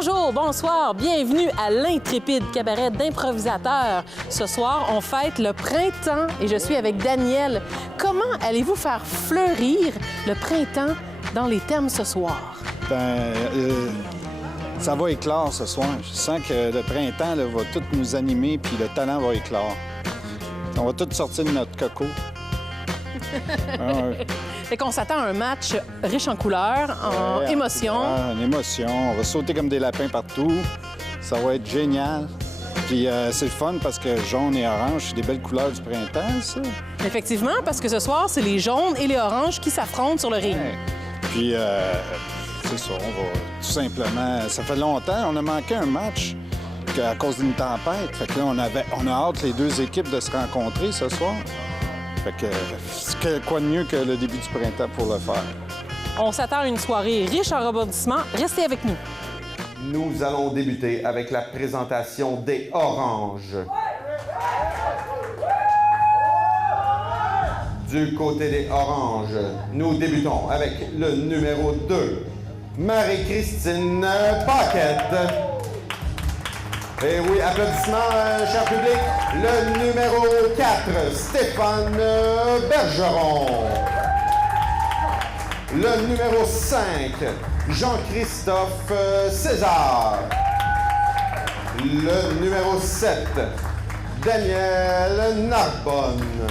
Bonjour, bonsoir, bienvenue à l'intrépide cabaret d'improvisateurs. Ce soir, on fête le printemps et je suis avec Daniel. Comment allez-vous faire fleurir le printemps dans les thèmes ce soir? Ça va éclore ce soir. Je sens que le printemps là, va tout nous animer puis le talent va éclore. On va tous sortir de notre coco. Fait qu'on s'attend à un match riche en couleurs, en émotions. En émotions. On va sauter comme des lapins partout. Ça va être génial. Puis c'est le fun parce que jaune et orange, c'est des belles couleurs du printemps, ça. Effectivement, parce que ce soir, c'est les jaunes et les oranges qui s'affrontent sur le ring. Ouais. Puis c'est ça, on va tout simplement... Ça fait longtemps, on a manqué un match à cause d'une tempête. Fait que là, on a hâte, les deux équipes, de se rencontrer ce soir. Fait que quoi de mieux que le début du printemps pour le faire? On s'attend à une soirée riche en rebondissements. Restez avec nous. Nous allons débuter avec la présentation des Oranges. Du côté des Oranges, nous débutons avec le numéro 2, Marie-Christine Paquette. Et oui, applaudissements, cher public. Le numéro 4, Stéphane Bergeron. Le numéro 5, Jean-Christophe César. Le numéro 7, Daniel Narbonne.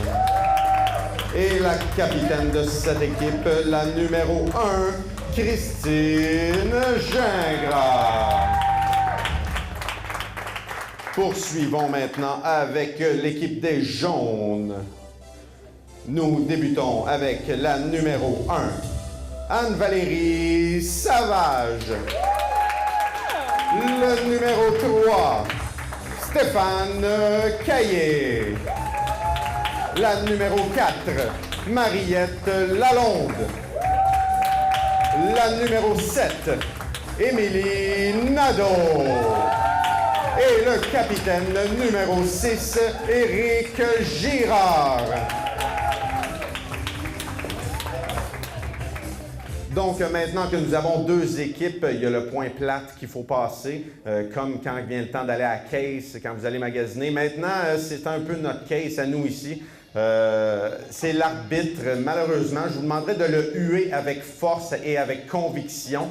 Et la capitaine de cette équipe, la numéro 1, Christine Gingras. Poursuivons maintenant avec l'équipe des Jaunes. Nous débutons avec la numéro 1, Anne-Valérie Savage. Le numéro 3, Stéphane Caillé. La numéro 4, Mariette Lalonde. La numéro 7, Émilie Nadeau. Et le capitaine numéro 6, Éric Girard. Donc, maintenant que nous avons deux équipes, il y a le point plate qu'il faut passer, comme quand vient le temps d'aller à la case, quand vous allez magasiner. Maintenant, c'est un peu notre case à nous ici. C'est l'arbitre. Malheureusement, je vous demanderai de le huer avec force et avec conviction.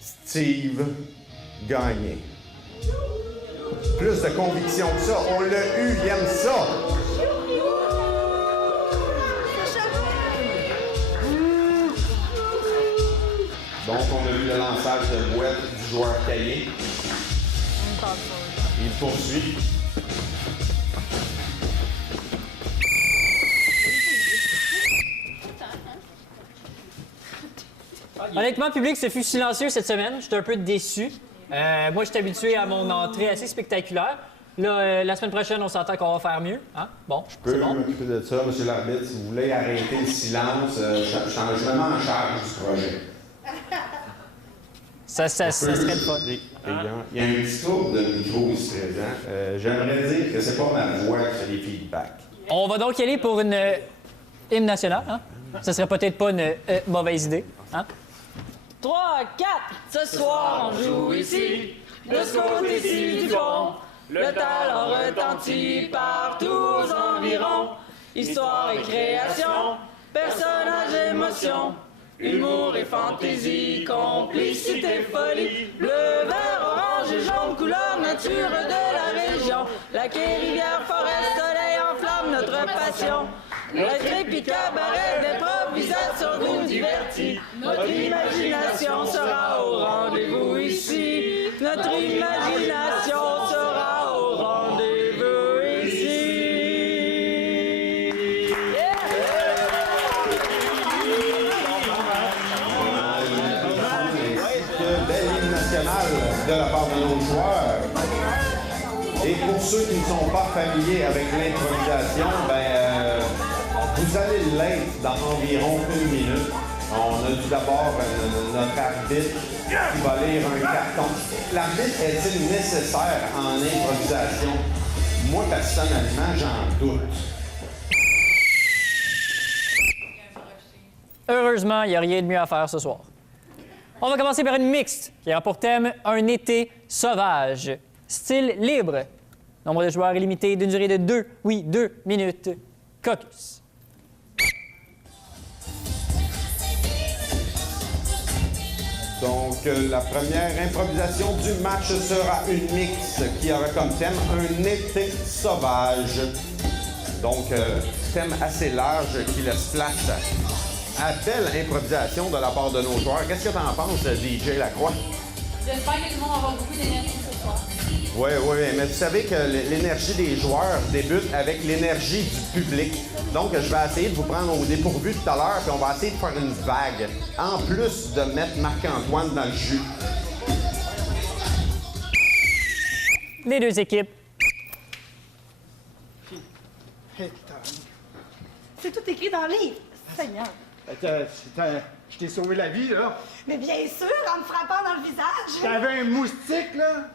Steve Gagné. Plus de conviction que ça. On l'a eu, il aime ça. Donc, on a eu le lançage de boîte du joueur Caillé. Il poursuit. Honnêtement, le public, ce fut silencieux cette semaine. J'étais un peu déçu. Moi, je suis habitué à mon entrée assez spectaculaire. Là, la semaine prochaine, on s'entend qu'on va faire mieux. Hein? Bon, Je peux m'occuper de ça, monsieur l'arbitre. Si vous voulez arrêter le silence, je me mets en charge du projet. Ça serait le fun. Il y a un petit tour de micro ici présent. J'aimerais dire que c'est pas ma voix qui fait des feedbacks. On va donc y aller pour une hymne nationale. Hein? Ça serait peut-être pas une mauvaise idée. Hein? 3, 4, ce soir on joue ici, de ce côté-ci du fond. Le talent retentit partout aux environs. Histoire et création, personnages, émotion, humour et fantaisie, complicité, folie. Bleu, vert, orange et jaune, couleur nature de la région. Lac et rivière, forêt, soleil enflamme notre passion. L'intrépide cabaret d'improvisation nous divertit. Notre imagination sera au rendez-vous ici. Notre imagination sera au rendez-vous ici. Belle hymne nationale de la part de nos joueurs. Et pour ceux qui ne sont pas familiers avec l'improvisation, vous allez l'être dans environ 1 minute. On a tout d'abord notre arbitre qui va lire un carton. L'arbitre est-il nécessaire en improvisation? Moi, personnellement, j'en doute. Heureusement, il n'y a rien de mieux à faire ce soir. On va commencer par une mixte qui aura pour thème un été sauvage. Style libre. Nombre de joueurs illimité d'une durée de 2 minutes. Caucus. Donc, la première improvisation du match sera une mix qui aura comme thème un été sauvage. Donc, thème assez large qui laisse place à belle improvisation de la part de nos joueurs. Qu'est-ce que tu en penses, DJ Lacroix? J'espère que tout le monde va avoir beaucoup d'énergie ce soir. Oui, mais vous savez que l'énergie des joueurs débute avec l'énergie du public. Donc, je vais essayer de vous prendre au dépourvu tout à l'heure, puis on va essayer de faire une vague, en plus de mettre Marc-Antoine dans le jus. Les deux équipes. C'est tout écrit dans le livre. Seigneur. Je t'ai sauvé la vie, là. Mais bien sûr, en me frappant dans le visage. T'avais un moustique, là.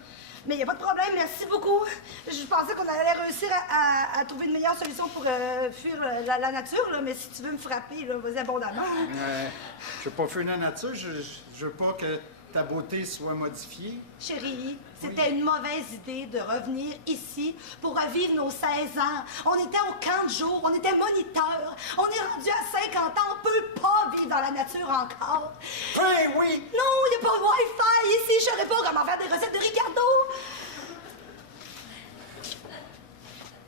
Mais il n'y a pas de problème, merci beaucoup. Je pensais qu'on allait réussir à trouver une meilleure solution pour fuir la nature, là, mais si tu veux me frapper, là, vas-y abondamment. Je veux pas fuir la nature, je veux pas que ta beauté soit modifiée. Chérie, c'était une mauvaise idée de revenir ici pour revivre nos 16 ans. On était au camp de jour, on était moniteurs. On est rendu à 50 ans, on peut pas vivre dans la nature encore. Oui! Non, il n'y a pas de Wi-Fi ici, je saurais pas comment faire des recettes de Ricardo.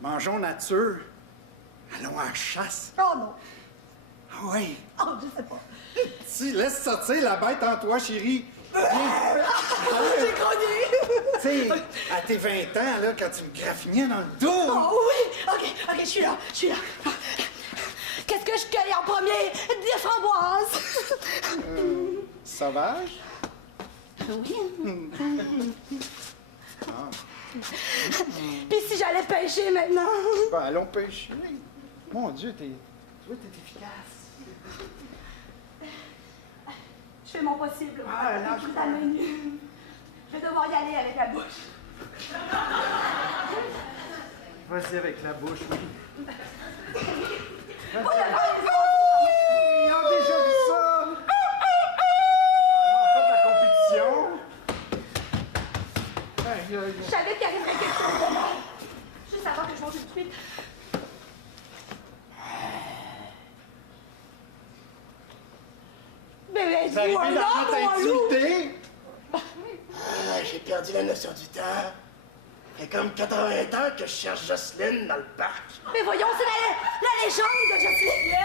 Mangeons nature. Allons à la chasse. Oh non. Ah oui. Oh, je sais pas. Si, laisse sortir la bête en toi, chérie. J'ai grogné. Tu sais, à tes 20 ans, là, quand tu me graffinais dans le dos. Oh oui. OK, je suis là. Qu'est-ce que je cueille en premier? Des framboises. Sauvage? Oui. Puis si j'allais pêcher maintenant? Ben, allons pêcher. Mon Dieu, tu vois, t'es efficace. Je fais mon possible. Ah, lâche Tout à main nue. Je vais devoir y aller avec la bouche. Vas-y avec la bouche, oui. Oh, il Ils ont déjà vu ça! Alors, pas de la compétition. Je savais qu'il arriverait quelque chose de mal. Juste avant que je mange une truite. Mais Vous arrivez dis-moi dans là, notre mon loup! intimité? J'ai perdu la notion du temps. Il y a comme 80 ans que je cherche Jocelyne dans le parc. Mais voyons, c'est la légende de Jocelyne!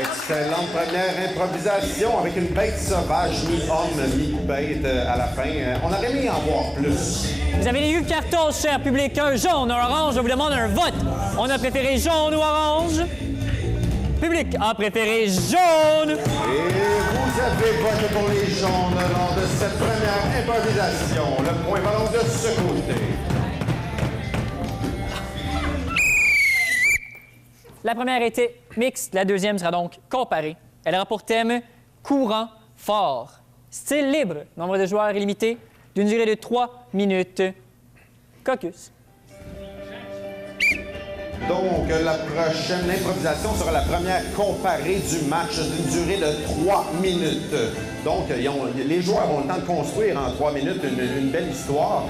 Excellente première improvisation avec une bête sauvage, mi-homme, mi-bête à la fin. On aurait aimé en voir plus. Vous avez les 8 cartons, cher public. Un jaune, un orange. Je vous demande un vote. On a préféré jaune ou orange? Public a préféré jaune. Et vous avez voté pour les jaunes lors de cette première improvisation. Le point va donc de ce côté. La première était mixte, la deuxième sera donc comparée. Elle aura pour thème courant fort. Style libre, nombre de joueurs illimité, d'une durée de 3 minutes. Caucus. Donc, la prochaine improvisation sera la première comparée du match d'une durée de 3 minutes. Donc, les joueurs ont le temps de construire en 3 minutes une belle histoire.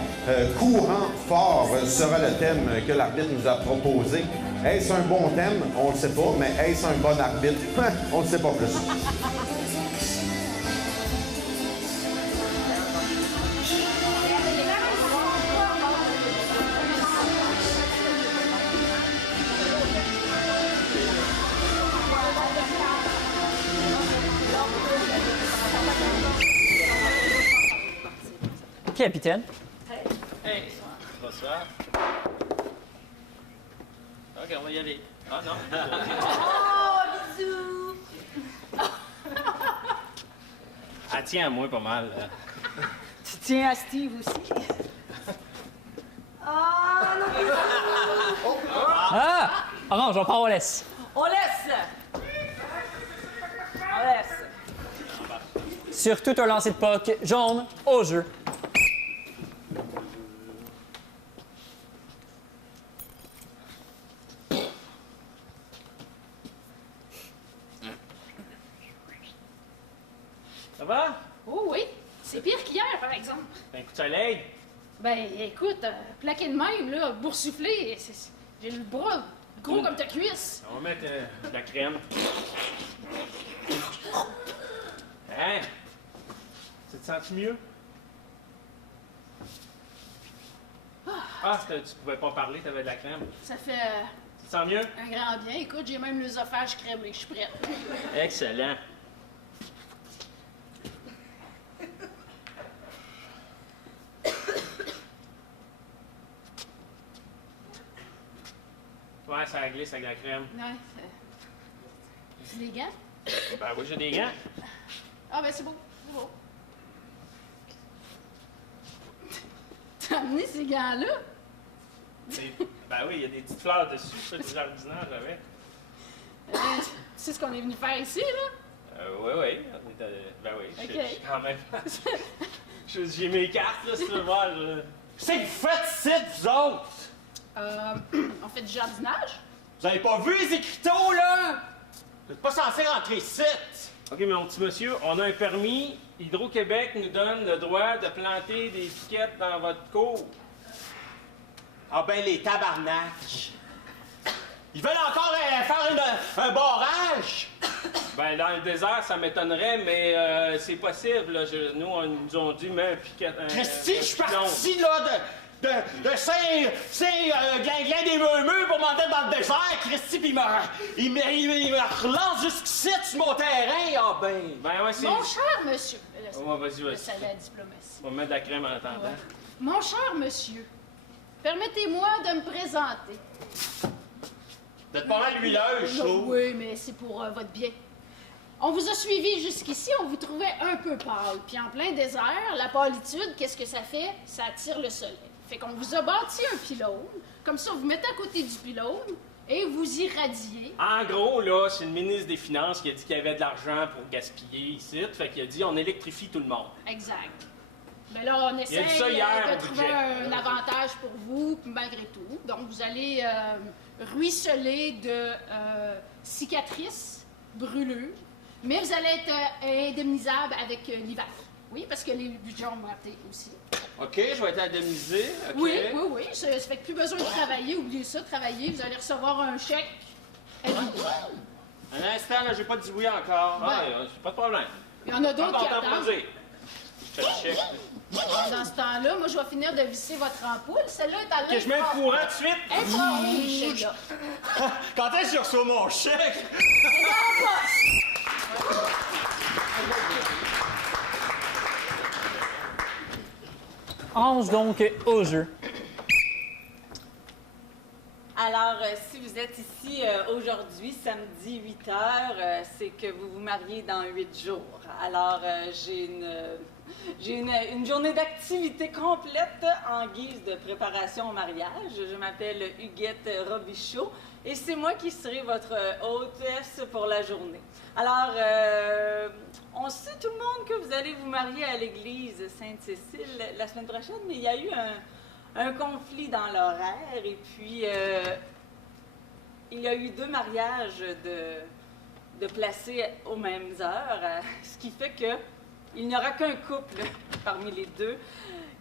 Courant fort sera le thème que l'arbitre nous a proposé. Est-ce un bon thème? On ne le sait pas, mais est-ce un bon arbitre? On ne le sait pas plus. Capitaine. Bonsoir. OK, on va y aller. Ah non. Oh, bisous! Elle tient à moi pas mal. Tu tiens à Steve aussi? Ah, non, bisous! Ah! Orange, on part, on laisse. On laisse! On laisse! Sur tout un lancer de puck, jaune, au jeu. par exemple. Un coup de soleil? Ben, écoute, plaqué de même, là, boursouflé, j'ai le bras gros comme ta cuisse. On va mettre de la crème. Hein? Tu te sens mieux? Ah, tu pouvais pas parler, t'avais de la crème. Ça fait Tu te sens mieux? un grand bien. Écoute, j'ai même l'œsophage crémé, je suis prête. Excellent. Ouais, ça glisse avec la crème. Ouais, c'est des gants? Ben oui, j'ai des gants. Ah, ben c'est beau, c'est beau. T'as amené ces gants-là? Ben oui, il y a des petites fleurs dessus, je fais du jardinage avec. Tu sais ce qu'on est venu faire ici, là? Oui, oui. Ben oui, je Ok. suis quand même. J'ai mes cartes, là, si tu veux voir. Qu'est-ce que vous faites ici, vous autres? On fait du jardinage? Vous avez pas vu les écriteaux, là? Vous êtes pas censé rentrer ici. OK, mais mon petit monsieur, on a un permis. Hydro-Québec nous donne le droit de planter des piquettes dans votre cour. Ah ben, les tabarnaks. Ils veulent encore faire un barrage? Ben, dans le désert, ça m'étonnerait, mais c'est possible. Là. Nous, on nous ont dit, mais un piquet. Christy, je suis parti, là, de Saint-Glinglin des Meumeux pour m'en aller dans le désert, Christy, pis il me relance jusqu'ici sur mon terrain. Ah ben. Ben, ouais, c'est. Mon cher monsieur. Ouais, vas-y, vas-y. Ça, la diplomatie. On va mettre de la crème en attendant. Ouais. Mon cher monsieur, permettez-moi de me présenter. Vous êtes pas mal huileuse, je trouve. Oui, mais c'est pour votre bien. On vous a suivi jusqu'ici, on vous trouvait un peu pâle. Puis en plein désert, la pâlitude, qu'est-ce que ça fait? Ça attire le soleil. Fait qu'on vous a bâti un pylône. Comme ça, vous mettez à côté du pylône et vous irradiez. En gros, là, c'est le ministre des Finances qui a dit qu'il y avait de l'argent pour gaspiller ici. Fait qu'il a dit, on électrifie tout le monde. Exact. Mais là, on essaie dit ça hier, de au trouver budget. un avantage pour vous, puis malgré tout. Donc, vous allez ruisseler de cicatrices, brûlures, mais vous allez être indemnisable avec l'hiver. Oui, parce que les budgets ont monté aussi. OK, je vais être indemnisé. OK. Oui, oui, oui. Ça fait que plus besoin de travailler. Oubliez ça, travailler. Vous allez recevoir un chèque. Un instant, là, j'ai pas dit oui encore. Ah, c'est pas de problème. Il y en a d'autres qui Attends, attendent. vas-y. Je te le chèque. Dans ce temps-là, moi, je vais finir de visser votre ampoule. Celle-là est à OK, je mets le courant tout de suite. infrarouge, celle-là. Quand est-ce que je reçois mon chèque? Ange donc au jeu. Alors, si vous êtes ici aujourd'hui, samedi 8 h, c'est que vous vous mariez dans 8 jours. Alors, j'ai une journée d'activité complète en guise de préparation au mariage. Je m'appelle Huguette Robichaud et c'est moi qui serai votre hôtesse pour la journée. Alors, on sait tout le monde que vous allez vous marier à l'église Sainte-Cécile la semaine prochaine, mais il y a eu un conflit dans l'horaire et puis il y a eu 2 mariages de placés aux mêmes heures, ce qui fait que il n'y aura qu'un couple parmi les 2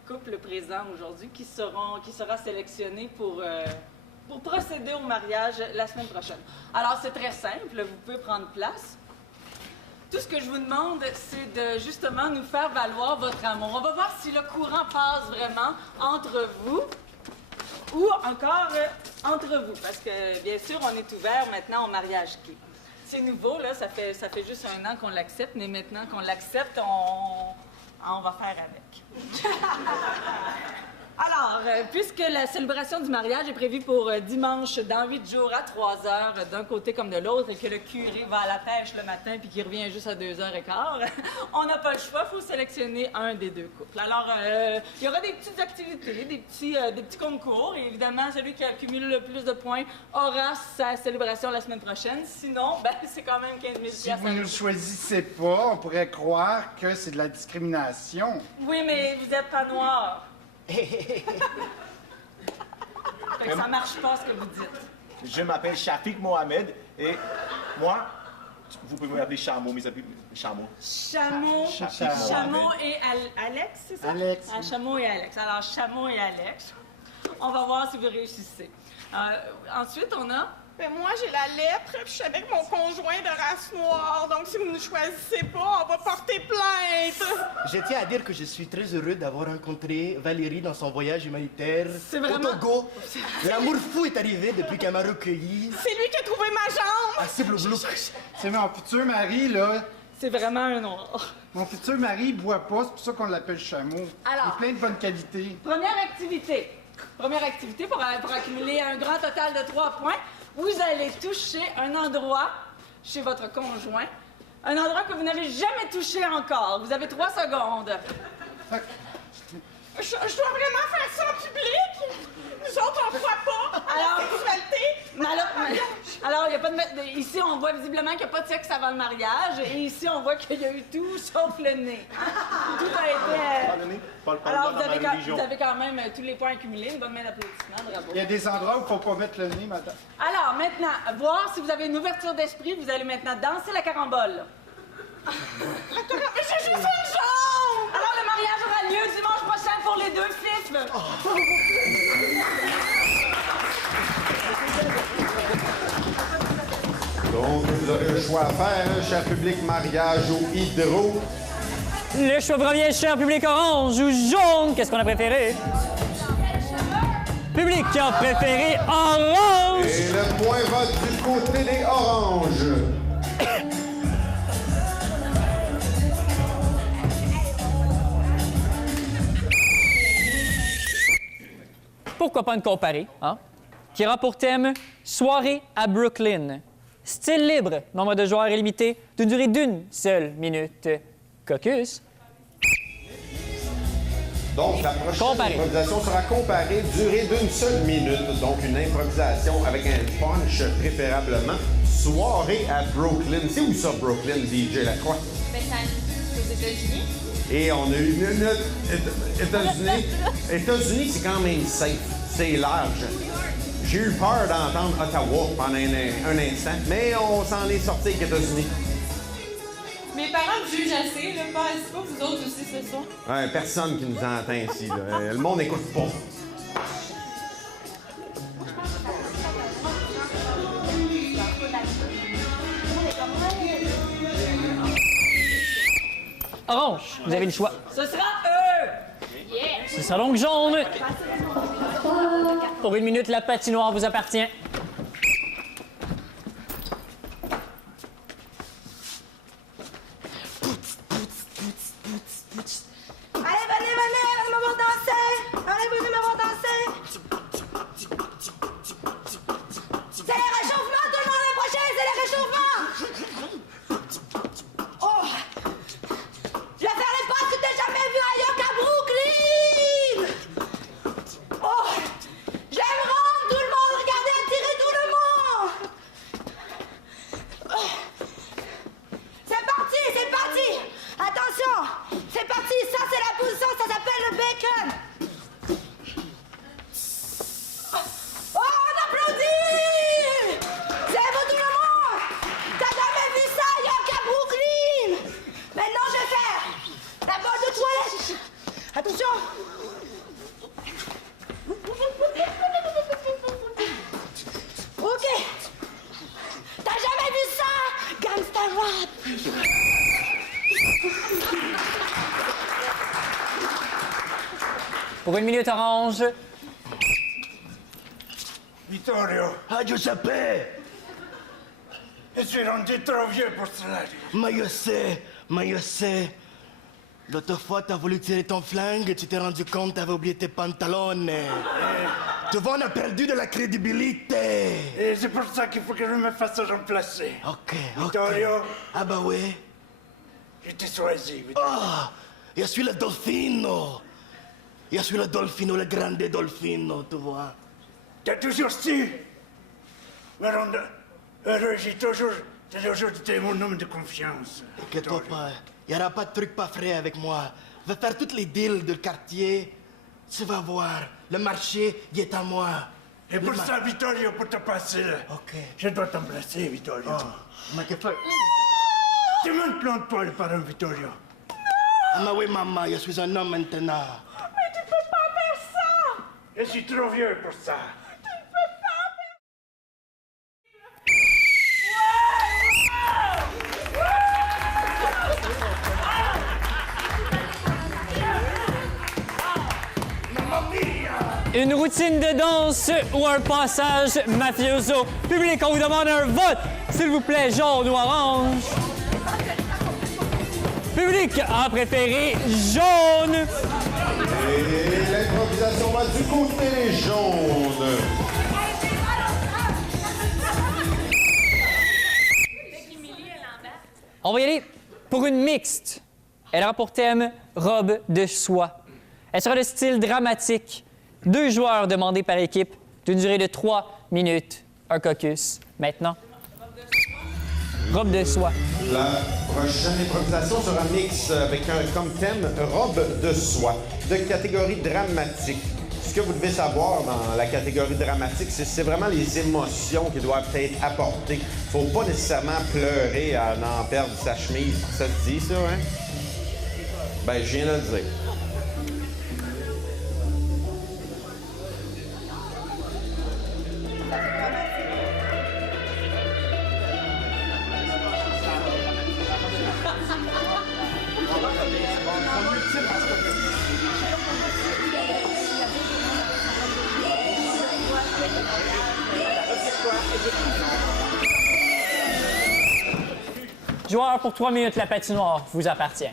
couples présents aujourd'hui qui sera sélectionné pour procéder au mariage la semaine prochaine. Alors c'est très simple, vous pouvez prendre place. Tout ce que je vous demande, c'est de justement nous faire valoir votre amour. On va voir si le courant passe vraiment entre vous ou encore entre vous. Parce que, bien sûr, on est ouvert maintenant au mariage gay. C'est nouveau, là, ça fait juste 1 an qu'on l'accepte, mais maintenant qu'on l'accepte, on va faire avec. Alors, puisque la célébration du mariage est prévue pour dimanche dans 8 jours à 3 heures d'un côté comme de l'autre et que le curé va à la pêche le matin puis qu'il revient juste à 2h15, on n'a pas le choix, il faut sélectionner un des 2 couples. Alors, il y aura des petites activités, des petits concours et évidemment, celui qui accumule le plus de points aura sa célébration la semaine prochaine. Sinon, ben, c'est quand même 15 000 Si vous ne nous choisissez pas, on pourrait croire que c'est de la discrimination. Oui, mais vous n'êtes pas noir. Fait que ça marche pas ce que vous dites. Je m'appelle Shafik Mohamed et moi, Vous pouvez m'appeler Chameau, mes amis. Chameau. Chameau et Alex, c'est ça? Alex. Ah, Chameau et Alex. Alors, Chameau et Alex. On va voir si vous réussissez. Ensuite, on a... Ben moi, j'ai la lèpre, puis je suis avec mon conjoint de race noire. Donc, si vous ne choisissez pas, on va porter plainte. Je tiens à dire que je suis très heureux d'avoir rencontré Valérie dans son voyage humanitaire vraiment... au Togo. L'amour fou est arrivé depuis qu'elle m'a recueilli. C'est lui qui a trouvé ma jambe. Ah, c'est blou-blou. C'est mon futur mari, là. C'est vraiment un noir. Mon futur mari, il boit pas, c'est pour ça qu'on l'appelle chameau. Alors. Il est plein de bonnes qualités. Première activité pour accumuler un grand total de 3 points. Vous allez toucher un endroit chez votre conjoint, un endroit que vous n'avez jamais touché encore. Vous avez 3 secondes. Je dois vraiment faire ça en public? Nous autres, on croit pas à la sexualité. Alors, il y a pas de... Ici, on voit visiblement qu'il n'y a pas de sexe avant le mariage. Et ici, on voit qu'il y a eu tout sauf le nez. Tout a été... Pas le nez? Pas le Alors, dans ma religion. vous avez quand même tous les points accumulés. Une bonne main d'applaudissements, bravo. Il y a des endroits où il faut pas mettre le nez, madame. Alors, maintenant, voir si vous avez une ouverture d'esprit. Vous allez maintenant danser la carambole. Mais j'ai juste une jambe! Alors, le mariage aura lieu dimanche prochain pour les 2 fifs. Donc, vous aurez le choix à faire, hein, cher public, mariage ou hydro. Le choix premier, cher public orange ou jaune, qu'est-ce qu'on a préféré? Public qui a préféré orange! Et le point vote du côté des oranges. Pourquoi pas une comparée, hein? Qui aura pour thème Soirée à Brooklyn. Style libre, nombre de joueurs illimité, d'une durée d'1 seule minute. Caucus. Donc, la prochaine improvisation sera comparée, durée d'1 seule minute. Donc, une improvisation avec un punch, préférablement. Soirée à Brooklyn. C'est où ça, Brooklyn, DJ Lacroix? Ben, c'est aux États-Unis. Et on a eu une États-Unis. États-Unis, c'est quand même safe. C'est large. J'ai eu peur d'entendre Ottawa pendant un instant, mais on s'en est sorti avec les États-Unis. Mes parents me jugent assez, là. Pensez pas que vous autres aussi, c'est ça? Ouais, personne qui nous entend ici. Là. Le monde n'écoute pas. Orange, vous avez le choix. Ce sera eux! Ce sera donc jaune. Pour 1 minute, la patinoire vous appartient. Allez, venez me voir danser! Allez, venez me voir danser! C'est les réchauffements, tout le monde approchez! C'est les réchauffements! Oh! Je vais faire les passes que t'as jamais vues ailleurs qu'à Brooklyn! Oh! J'aime rendre tout le monde! Regardez, attirez tout le monde! Oh. C'est parti, c'est parti! Attention! C'est parti, ça c'est la position, ça s'appelle le bacon! Oh, on applaudit! C'est vous tout le monde! T'as jamais vu ça ailleurs qu'à Brooklyn! Maintenant je vais faire la bolle de toilette! Attention! Ok! T'as jamais vu ça? Gangsta rap! Pour 1 minute, orange. Vittorio, Ah, Giuseppe! je suis rendu trop vieux pour cela. Mais je sais. L'autre fois, t'as voulu tirer ton flingue et tu t'es rendu compte que t'avais oublié tes pantalons. Tu vois, on a perdu de la crédibilité. Et c'est pour ça qu'il faut que je me fasse remplacer. Ok. Vittorio, Ah bah oui. je t'ai choisi, Vittorio. Ah, je suis le Dolfino. Je suis le Dolfino, le grande Dolfino, tu vois. T'as toujours su me rendre heureux, j'ai toujours été mon homme de confiance. Inquiète-toi pas, il n'y aura pas de truc pas frais avec moi. Je vais faire toutes les deals de quartier. Tu vas voir, le marché, il est à moi. Et pour ça, Vittorio, pour te passer, Ok. je dois t'embrasser, Vittorio. Mais que fait... Tu me plantes-toi, le parrain Vittorio. Ah, mais oui, maman, je suis un homme maintenant. Mais tu peux pas faire ça! Je suis trop vieux pour ça. Tu ne peux pas faire Une routine de danse ou un passage mafioso. Public, on vous demande un vote, s'il vous plaît, jaune ou orange. Public a préféré jaune. Et l'improvisation va du côté jaune. On va y aller pour une mixte. Elle a pour thème robe de soie. Elle sera de style dramatique. 2 joueurs demandés par équipe d'une durée de 3 minutes. Un caucus. Maintenant, robe de soie. La prochaine improvisation sera mix avec comme thème robe de soie de catégorie dramatique. Ce que vous devez savoir dans la catégorie dramatique, c'est vraiment les émotions qui doivent être apportées. Faut pas nécessairement pleurer à en perdre sa chemise. Ça se dit, ça, hein? Ben, je viens de le dire. Joueur pour 3 minutes, la patinoire vous appartient.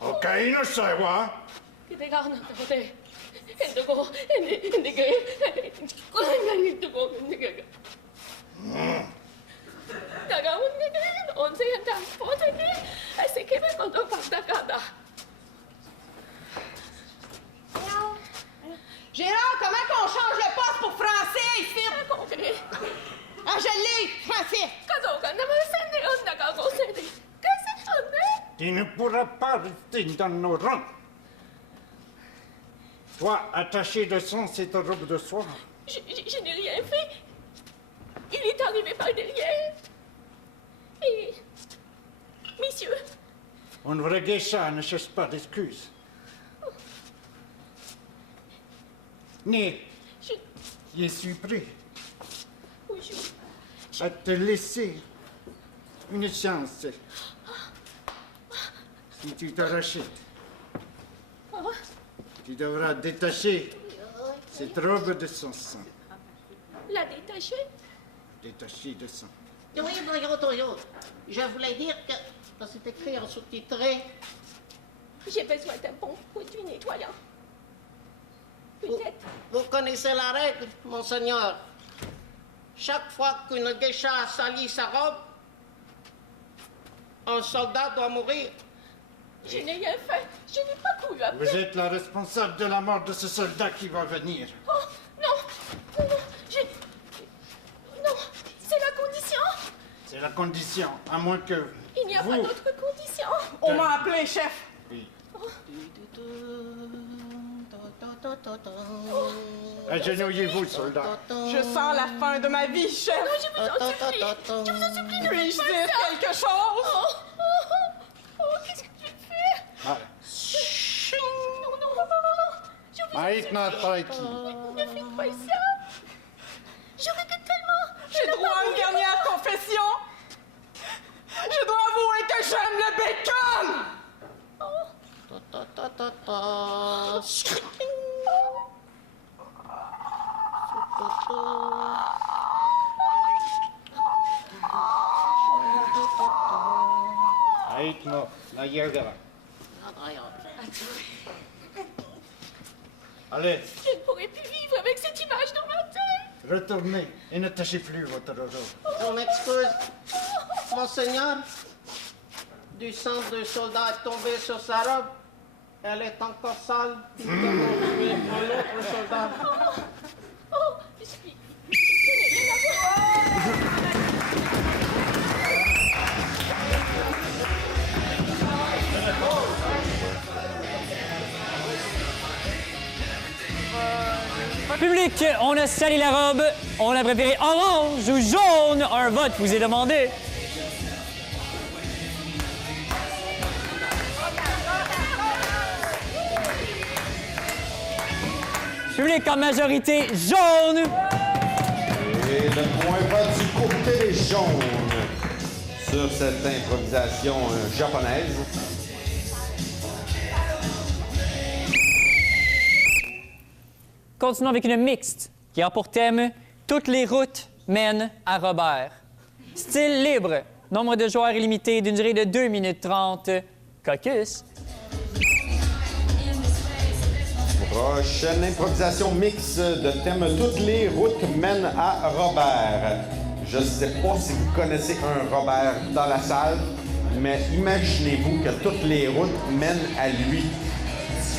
Cocaïne, ça va? Gérard, comment qu'on change le poste pour français ici? Ah, je l'ai, français. Tu ne pourras pas rester dans nos rangs. Toi, attaché de sang, c'est ta robe de soie. Je n'ai rien fait. Il est arrivé par derrière. Et... Messieurs, Un vrai geisha ne cherche pas d'excuses. Mais je suis prêt à te laisser une chance. Si tu te rachètes, tu devras détacher cette robe de son sang. la détacher? Détacher de sang. Oui, Toyo. Je voulais dire que c'est écrit en sous-titré. J'ai besoin d'un bon produit nettoyant. Peut-être. Vous connaissez la règle, monseigneur. Chaque fois qu'une geisha salit sa robe, un soldat doit mourir. Je n'ai rien fait. Je n'ai pas couru après. Vous êtes la responsable de la mort de ce soldat qui va venir. Oh, non. Non, non. Non, c'est la condition. C'est la condition, à moins que Il n'y a pas d'autre condition. On m'a appelé, chef. Oui. Oh. Agenouillez-vous, soldat. Je sens la fin de ma vie, chef. Non, je vous en supplie. Je vous en supplie. Ne Puis-je faites dire pas ça. quelque chose? Oh, qu'est-ce que tu fais? Ah. Non, non, non, non, non. Je vous en Aït na taïti. Ne faites pas ça. Je regrette tellement. J'ai droit à une dernière confession. Je dois avouer que j'aime le bacon. Aït no, la yagara. Allez, Je ne pourrai plus vivre avec cette image dans ma tête. retournez et ne tâchez plus votre robe. Je m'excuse, monseigneur. Du sang de soldat est tombé sur sa robe. Elle est encore sale. Nous devons tuer un autre soldat. Oh, je n'ai rien à voir. on a sali la robe, on a préféré orange ou jaune. Un vote vous est demandé. Public en majorité jaune. Et le point va du côté des jaunes sur cette improvisation japonaise. Continuons avec une mixte qui a pour thème « Toutes les routes mènent à Robert ». Style libre, nombre de joueurs illimité d'une durée de 2 minutes 30. Caucus. Prochaine improvisation mixte de thème « Toutes les routes mènent à Robert ». Je ne sais pas si vous connaissez un Robert dans la salle, mais imaginez-vous que toutes les routes mènent à lui.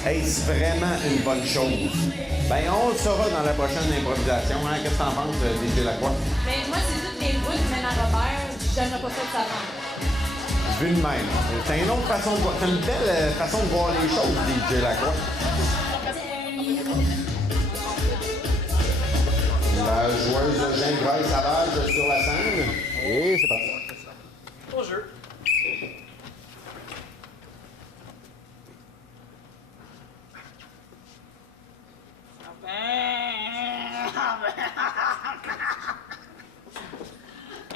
Est-ce vraiment une bonne chose? Ben, on le saura dans la prochaine improvisation. Hein? Qu'est-ce que t'en penses, DJ Lacroix? Ben, moi, c'est toutes les routes mènent à Robert. J'aimerais pas ça de savoir. Vu de même. C'est une autre façon de voir. C'est une belle façon de voir les choses, DJ Lacroix. La joueuse Gingraille Savage sur la scène. Et c'est parti. Bonjour.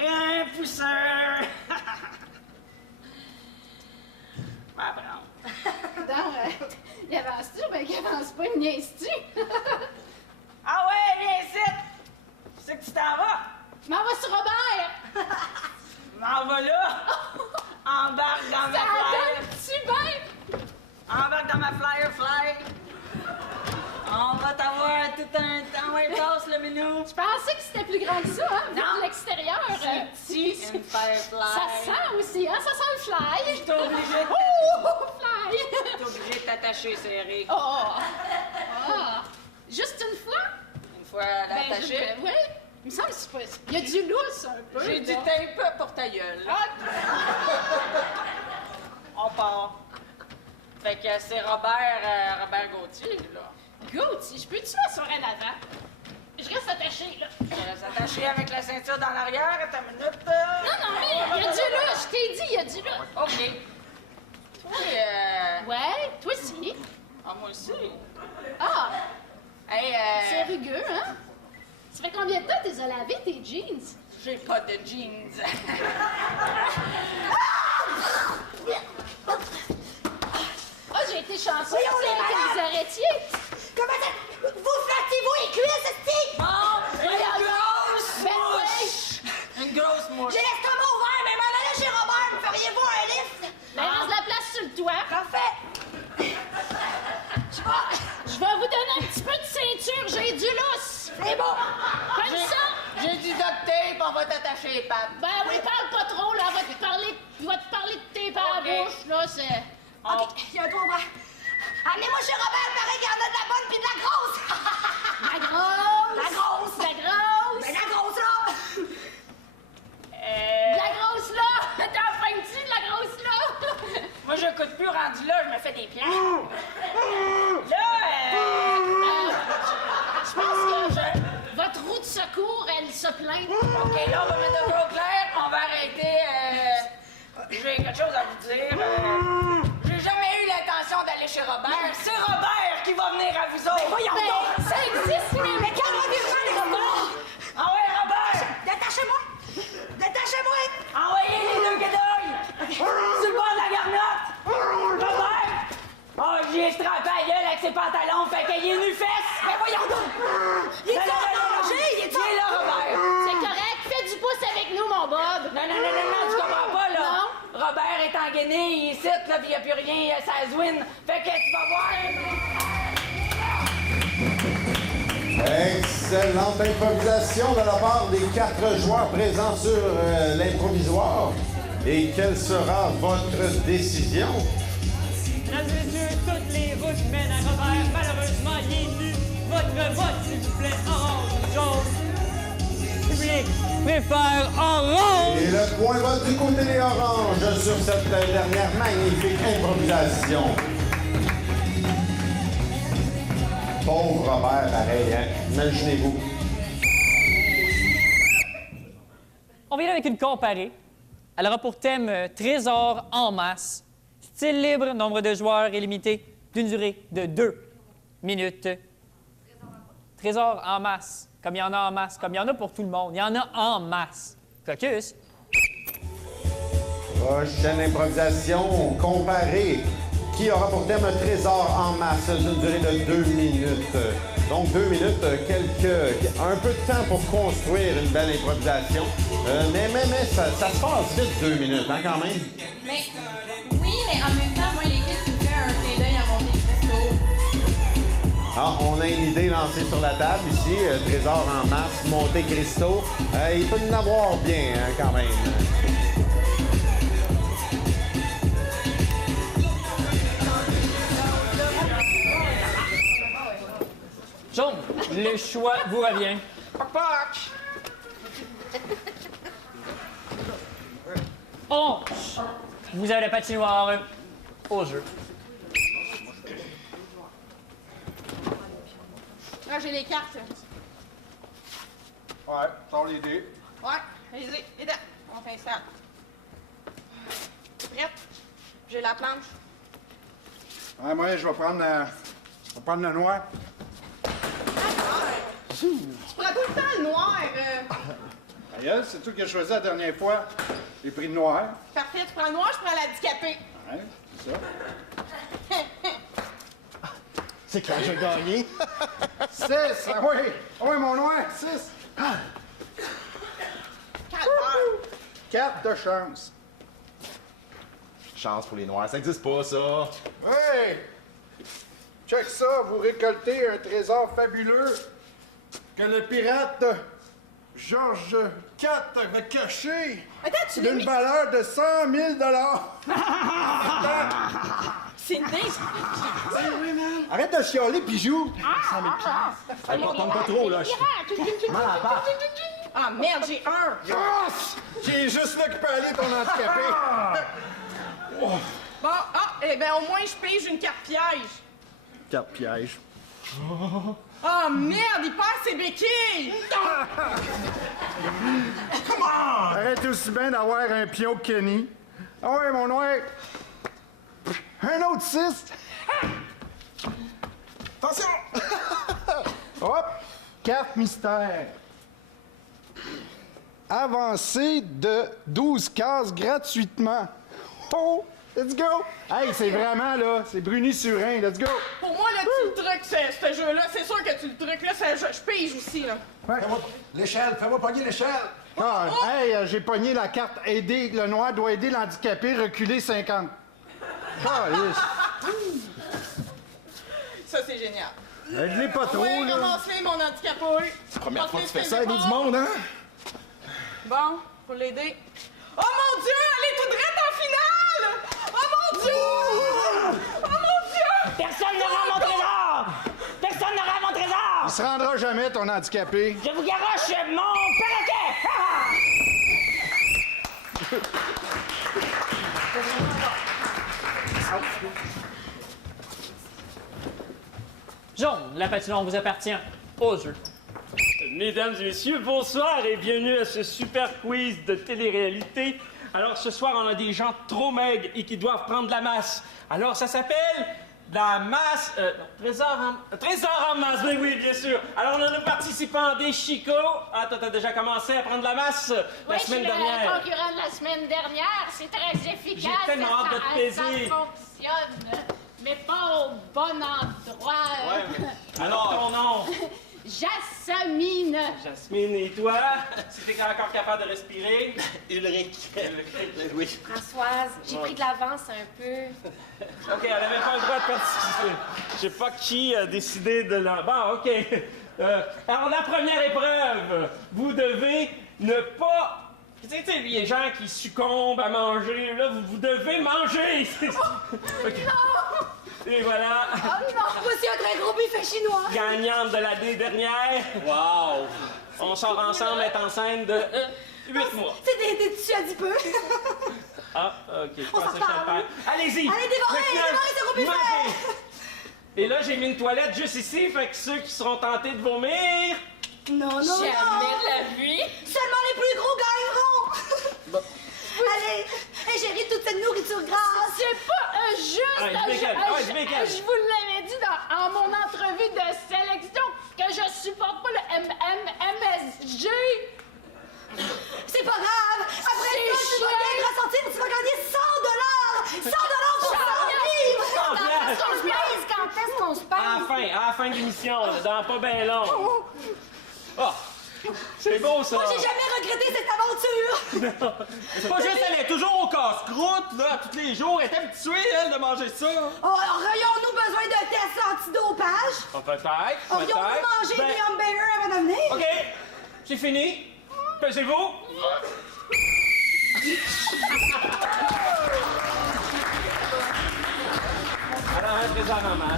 Et un pousseur! Va prendre. Donc, il avance-tu? Ben, qu'il avance pas, il niaise-tu? Ah ouais, viens ici! C'est que tu t'en vas? Je m'en vais sur Robert! M'en va là! Embarque dans ma flyer! Tu bien? Embarque dans ma flyer fly! On va t'avoir tout un temps. Ouais, passe le minou! Je pensais que c'était plus grand que ça, hein? Vu de l'extérieur. C'est petit, une firefly. Ça sent aussi, hein? Ça sent le fly. Je suis obligé de... Oh, fly! Je suis obligé de t'attacher serré. Oh! Ah! Juste une fois? Une fois l'attacher? Oui. Il me semble que c'est pas... Il y a du lousse un peu. J'ai du tape pour ta gueule. On part. Fait que c'est Robert Gauthier, là. Gauthier, je peux-tu m'assurer en avant? Je reste attaché, là. Je reste attaché avec la ceinture dans l'arrière. Attends une minute. Non, mais il y a du lousse. Je t'ai dit, il y a du lousse. OK. Toi, Ouais, toi aussi. Ah, moi aussi. Ah! Hey, C'est rugueux, hein? Ça fait combien de temps que t'es lavé tes jeans? J'ai pas de jeans. Ah, j'ai été chanceuse. C'est avec les arrêtiers. Comment ça? Vous flattez-vous les cuisses, esti? Oh, une grosse Ben mouche! Une grosse mouche. J'ai l'estomac ouvert, mais m'en allez chez Robert. Me feriez-vous un lift? Ben, reste la place sur le toit. Parfait. Je vais vous donner un petit peu de ceinture. J'ai du lousse. C'est bon. Comme ça. J'ai du duct tape, on va t'attacher les pattes. Ben oui, parle pas trop, là. Il va te parler de tes à la bouche, là. C'est... OK, il y a un trou ouvert. Amenez-moi chez Robert, pareil qu'il y en a de la bonne puis de la grosse. La grosse. La grosse. La grosse. Mais la grosse, là. La grosse, là. T'en fais-tu de la grosse, là? Moi, je coûte plus rendu là, je me fais des plans. Là, Je pense que votre roue de secours, elle se plaint. OK, là, on va mettre de l'eau claire, on va arrêter. J'ai quelque chose à vous dire. J'ai jamais eu l'intention d'aller chez Robert. C'est Robert qui va venir à vous autres. Voyons donc. Ça existe, Mais quand revirement, les Robert? Ah ouais, Robert! Détachez-moi. Détachez-moi. Envoyez les deux guédouilles! Sur le bord de la garnotte! Robert! Oh, j'ai strappé la gueule avec ses pantalons, fait qu'il est nu-fesse! Mais voyons donc. Il est en danger. Il est là, Robert! C'est correct, fais du pouce avec nous, mon Bob. Non, tu comprends pas, là! Non. Robert est en Guinée, il est ici, là, pis il y a plus rien, ça zwine. Fait que tu vas voir... Excellente improvisation de la part des 4 joueurs présents sur l'improvisoire. Et quelle sera votre décision? Mesdames et messieurs, toutes les routes mènent à Robert. Malheureusement, il est nu. Votre vote, s'il vous plaît, orange ou jaune. Public préfère orange. Et le point va du côté des oranges sur cette dernière magnifique improvisation. Pauvre Robert, pareil, hein? Imaginez-vous. On vient avec une comparée. Elle aura pour thème trésor en masse, style libre, nombre de joueurs illimité, d'une durée de 2 minutes. Trésor en masse, comme il y en a en masse, comme il y en a pour tout le monde. Il y en a en masse. Focus. Prochaine improvisation, comparée. Qui aura pour thème un trésor en masse d'une durée de 2 minutes. Donc 2 minutes, un peu de temps pour construire une belle improvisation. Mais ça se passe vite 2 minutes, hein, quand même. Mais oui, mais en même temps, moi, l'équipe qui fait un clin d'œil à Monte Cristo. Ah, on a une idée lancée sur la table ici. Trésor en masse, Monte Cristo. Il peut en avoir bien, hein, quand même. Jaune, le choix vous revient. Orange, vous avez la patinoire au jeu. Ah, j'ai les cartes. Ouais, sors les dés. Ouais, allez-y, les dents. On s'installe. Prête? J'ai la planche. Ouais, moi, je vais prendre le noir. Tu prends tout le temps le noir. Aïe, c'est toi qui as choisi la dernière fois. J'ai pris le noir. Parfait, tu prends le noir, je prends l'handicapé. Ouais, c'est ça. C'est clair, j'ai gagné. 6! Ah oui! Ah oui, mon noir! 6! 4 de chance. Chance pour les noirs, ça existe pas, ça. Hey! Check ça, vous récoltez un trésor fabuleux que le pirate George IV avait caché d'une valeur de 100 000 C'est une dingue! Arrête de chialer, puis joue! 100 000 piastres. Elle porte pas trop, là. Mal à la part. Ah merde, j'ai un! Yes! J'ai juste là qui peut aller ton handicapé! Bon, eh ben au moins je pige une carte piège. Carte piège. Oh merde, il perd ses béquilles! Arrête aussi bien d'avoir un pion que Kenny. Ah ouais, mon noir! Un autre 6! Attention! Hop! Carte mystère. Avancée de 12 cases gratuitement. Oh! Let's go! Hey, c'est vraiment, là, c'est Bruni-Surin. Let's go! Pour moi, là, tu le trucs, ce jeu-là. C'est sûr que tu le trucs, là, je pige aussi, là. Ouais. L'échelle, fais-moi pogner l'échelle. Ah, hey, j'ai pogné la carte aider. Le noir doit aider l'handicapé, reculer 50. Ah, yes. Ça, c'est génial. Aide-les pas trop, Ouais, là. ramasse-les, mon handicapé. Première fois que tu fais Ramasse-les, ça, aider du monde, hein? Bon, faut l'aider. Oh mon Dieu, elle est toute droite en finale! Oh mon Dieu! Oh mon Dieu! Personne n'aura mon trésor! Personne n'aura mon trésor! Il se rendra jamais, ton handicapé. Je vous garoche mon perroquet! Jaune, la patinoire vous appartient au jeu. Mesdames et messieurs, bonsoir et bienvenue à ce super quiz de télé-réalité. Alors, ce soir, on a des gens trop maigres et qui doivent prendre de la masse. Alors, ça s'appelle la masse... trésor en masse, oui, bien sûr. Alors, on a nos participants des Chico. Ah, toi, t'as déjà commencé à prendre de la masse la semaine dernière. Je suis le concurrent de la semaine dernière. C'est très efficace. J'ai tellement hâte de te peser. Ça fonctionne, mais pas au bon endroit. Ouais. Alors, ton nom? Jasmine. Jasmine, et toi? Si t'es encore capable de respirer? Ulrich. Oui. Françoise, j'ai pris de l'avance un peu. OK, elle n'avait pas le droit de participer. Je sais pas qui a décidé de l'en... Bon, OK. Alors, la première épreuve, vous devez ne pas... Tu sais, les gens qui succombent à manger, là, vous devez manger! Okay. Non! Et voilà. Oh non! Voici un très gros buffet chinois! Gagnante de l'année dernière. Wow! On sort ensemble, est enceinte de 8 mois. C'est des tissus adipeux. Ah, OK. Je On pensais s'en que je le parle. faire. Allez-y! Allez, dévorez ce gros buffet! Et là, j'ai mis une toilette juste ici, fait que ceux qui seront tentés de vomir... Non, non, Jamais non! de la vie! Seulement les plus gros gagneront! Allez, ingérez toute cette nourriture grasse! C'est pas juste... Je vous l'avais dit dans mon entrevue de sélection que je supporte pas le MSG. C'est pas grave! Après ça, tu vas bien te ressentir, tu vas gagner 100 $! 100 pour 100 livres! Quand est-ce qu'on se parle? À la fin de l'émission, là, dans pas bien long. Oh, c'est beau, ça! Moi, j'ai jamais regretté cette aventure! C'est pas juste, elle est toujours au casse-croûte, là, tous les jours. Elle est habituée, elle, de manger ça. Oh, aurions-nous besoin d'un test antidopage? Oh, peut-être. Aurions-nous mangé des hamburgers avant de venir? OK, c'est fini. Pesez-vous. Alors, rentrez en maman.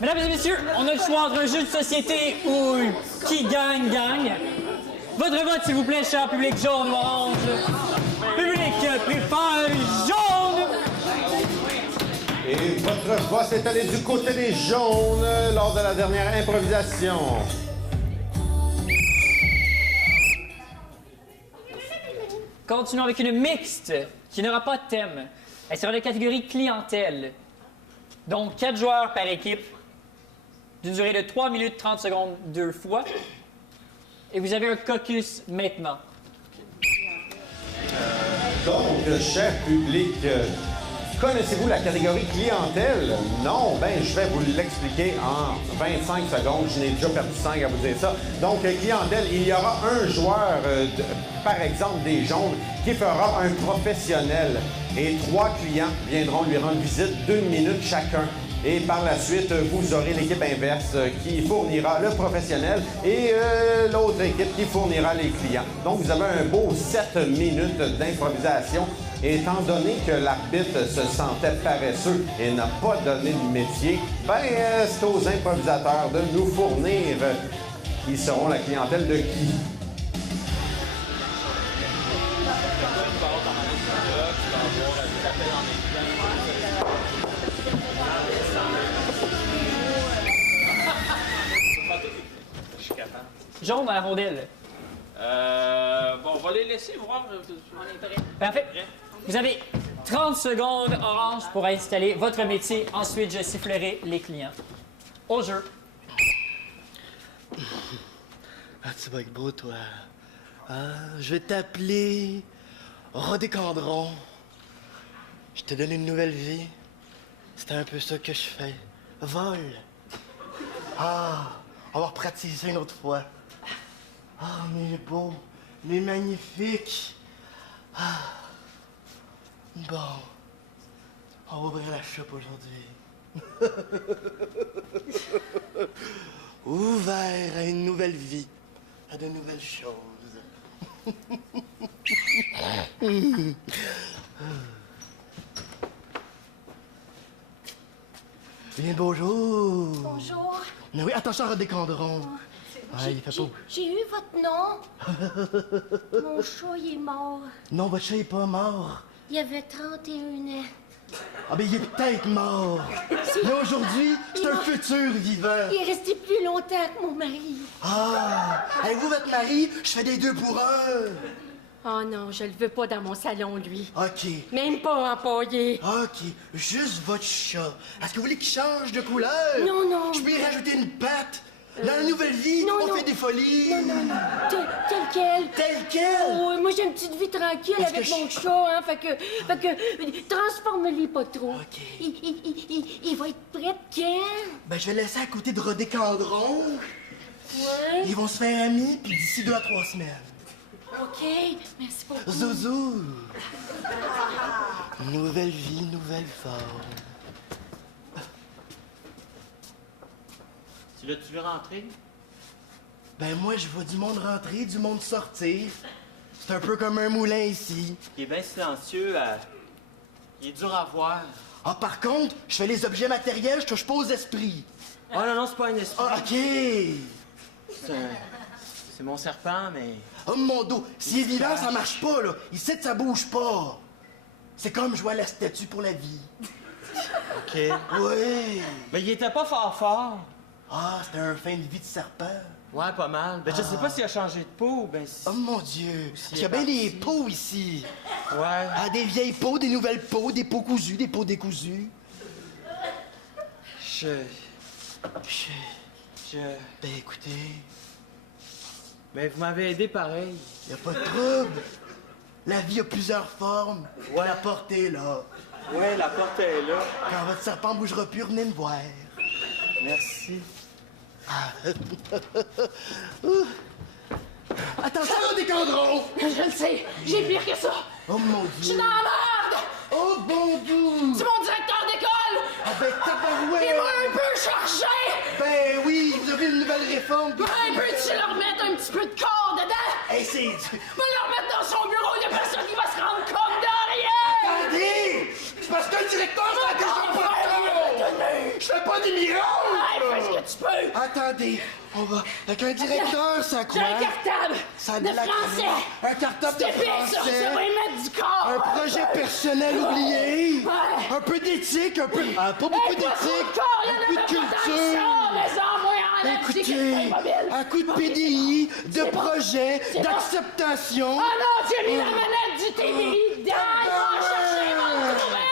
Mesdames et messieurs, on a le choix entre un jeu de société où qui gagne, gagne. Votre vote, s'il vous plaît, cher public jaune ou orange. Public préfère jaune. Et votre vote est allé du côté des jaunes lors de la dernière improvisation. Continuons avec une mixte qui n'aura pas de thème. Elle sera de catégorie clientèle. Donc, 4 joueurs par équipe, d'une durée de 3 minutes 30 secondes 2 fois. Et vous avez un caucus maintenant. Donc, cher public, connaissez-vous la catégorie clientèle? Non? Ben, je vais vous l'expliquer en 25 secondes. Je n'ai déjà perdu 5 à vous dire ça. Donc, clientèle, il y aura un joueur, par exemple des jaunes, qui fera un professionnel. Et 3 clients viendront lui rendre visite d'1 minute chacun. Et par la suite, vous aurez l'équipe inverse qui fournira le professionnel et l'autre équipe qui fournira les clients. Donc, vous avez un beau 7 minutes d'improvisation. Étant donné que l'arbitre se sentait paresseux et n'a pas donné de métier, ben, c'est aux improvisateurs de nous fournir. Ils seront la clientèle de qui? Jaune à la rondelle. Bon, on va les laisser voir. On est prêts. Parfait. Vous avez 30 secondes orange pour installer votre métier. Ensuite, je sifflerai les clients. Au jeu. Ah, tu vas être beau, toi. Ah, je vais t'appeler Rodécandron. Je t'ai donné une nouvelle vie. C'est un peu ça que je fais. Vol. Ah, on va repratiquer ça une autre fois. Ah, mais beau, mais magnifique. Ah. Bon, on va ouvrir la shop aujourd'hui. Ouvert à une nouvelle vie, à de nouvelles choses. Bien, bonjour. Bonjour. Mais oui, attention à Rodécandron. Ah, il fait beau. J'ai eu votre nom. Mon chat, il est mort. Non, votre chat est pas mort. Il avait 31 ans. Ah, ben il est peut-être mort. Mais aujourd'hui, c'est un futur vivant. Il est resté plus longtemps que mon mari. Ah! Avez-vous votre mari? Je fais des 2 pour 1. Oh non, je le veux pas dans mon salon, lui. OK. Même pas empaillé. OK. Juste votre chat. Est-ce que vous voulez qu'il change de couleur? Non, non. Je peux y rajouter une patte? Dans la nouvelle vie, on fait des folies. Non. Tel quel. Tel quel? Oh, moi, j'ai une petite vie tranquille avec mon chat, hein. Fait que transforme-les pas trop. OK. Il va être prêt quand? Ben, je vais laisser à côté de Rodécandron. Ouais. Ils vont se faire amis, puis d'ici 2 à 3 semaines. OK. Merci beaucoup. Zouzou. Nouvelle vie, nouvelle forme. Tu l'as-tu vu rentrer? Ben moi, je vois du monde rentrer, du monde sortir. C'est un peu comme un moulin ici. Il est bien silencieux. Il est dur à voir. Ah, par contre, je fais les objets matériels, je touche pas aux esprits. Oh non, c'est pas un esprit. Ah, OK. C'est mon serpent, mais... Oh, mon dos. S'il est vivant, ça marche pas, là. Ici, ça bouge pas. C'est comme jouer à la statue pour la vie. OK. Ouais. Mais il était pas fort. Ah, c'était un fin de vie de serpent. Ouais, pas mal. Ben, je sais pas s'il a changé de peau, ben... Oh mon Dieu! Il y a bien des peaux ici. Ouais. Ah, des vieilles peaux, des nouvelles peaux, des peaux cousues, des peaux décousues. Ben, écoutez... Ben, vous m'avez aidé pareil. Y a pas de trouble. La vie a plusieurs formes. Ouais. La porte est là. Ouais, la porte est là. Quand votre serpent bougera plus, venez me voir. Merci. Attention, Rodécandron! Je le sais, j'ai pire que ça. Oh mon Dieu! Je suis dans la merde! Oh bon Dieu! C'est mon directeur d'école! Ah ben tabarouette! Il m'a un peu chargé! Ben oui, vous avez une nouvelle réforme! Ben, peux-tu leur mettre un petit peu de corps dedans? Hey, c'est... Va leur mettre dans son bureau, y'a personne qui va se rendre compte de rien! Attendez! C'est parce que le directeur, ça a déjà pas de temps! Je fais pas des miracles! Ouais, fais ce que tu peux! Attendez, on va... Avec un directeur, ça quoi? J'ai un cartable Ça de français! Un cartable de français! Ça va y mettre du corps! Un projet personnel oublié! Ouais. Un peu d'éthique, un peu... Ah, pas beaucoup d'éthique! Un peu de culture! Écoutez, un coup de PDI, de projet, d'acceptation... Oh non, tu as mis la manette du TVI dedans! Ils vont chercher, ils vont le trouver!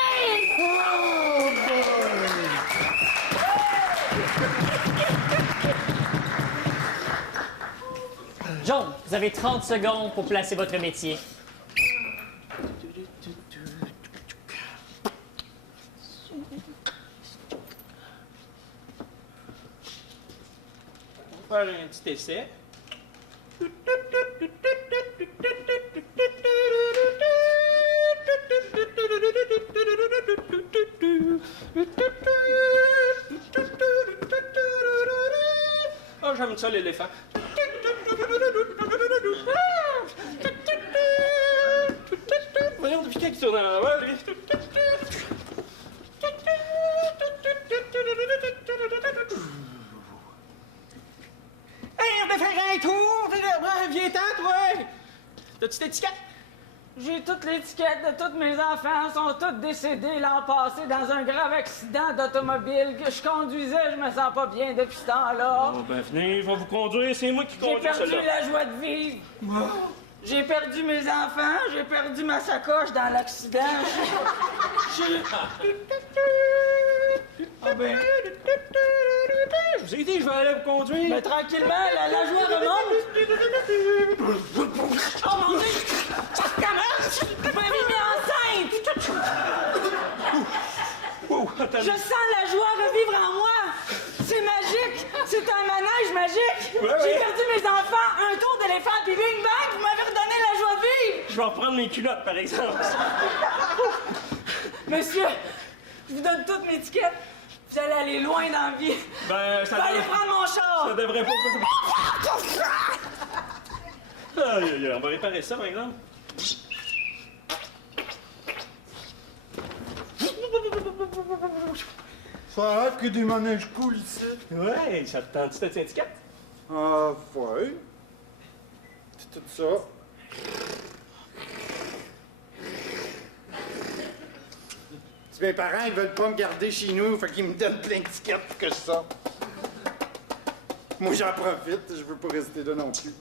Jaune, vous avez 30 secondes pour placer votre métier. On va faire un petit essai. Oh, j'aime ça, l'éléphant. Voyons, depuis quand il tourne dans la voie, lui? Hey, on va faire un tour! Ouais, viens-t'en, toi! T'as-tu l'étiquette? J'ai toute l'étiquette de tous mes enfants. Sont tous décédés l'an passé dans un grave accident d'automobile que je conduisais. Je me sens pas bien depuis ce temps-là. Oh, ben venez, je vais vous conduire. C'est moi qui J'ai conduis perdu celui-là. la joie de vivre. J'ai perdu mes enfants. J'ai perdu ma sacoche dans l'accident. Ah ben... Je vous ai dit, je vais aller vous conduire. Mais tranquillement, la joie remonte. Oh mon Dieu! Ça recommence! Je m'avais mis enceinte! Je sens la joie revivre en moi! C'est magique! C'est un manège magique! J'ai perdu mes enfants, un tour d'éléphant, puis bing bang, vous m'avez redonné la joie de vivre! Je vais reprendre mes culottes, par exemple. Monsieur, je vous donne toutes mes tickets. Vous allez aller loin dans la vie. Ben, ça Je vais aller prendre mon char! Ça devrait pas... Aïe, aïe, aïe, on va réparer ça, par exemple. Ça a l'air que des manèges cool ici. Ouais, ça te tente-tu cette étiquette? Ah, ouais. C'est tout ça. Mes parents, ils veulent pas me garder chez nous, fait qu'ils me donnent plein de tickets pour que je sorte. Moi, j'en profite, je veux pas rester là non plus.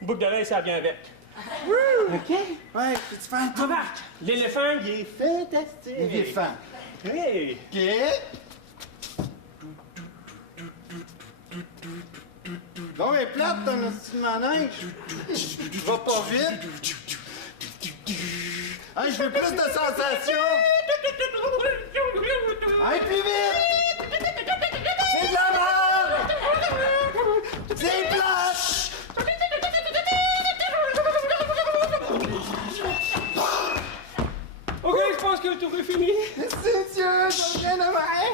Boucle d'oreille, ça vient avec. Wouh! OK. Ouais, peux-tu faire un tour? Remarque, l'éléphant, il est fantastique. L'éléphant. Hey! OK. Bon, mais plate, ton petit manège. Va pas vite. Hey, je veux plus de sensations. Hey, plus vite. C'est de la merde. C'est plate. OK, je pense que le tour est fini. Merci, monsieur. J'en viens de voir.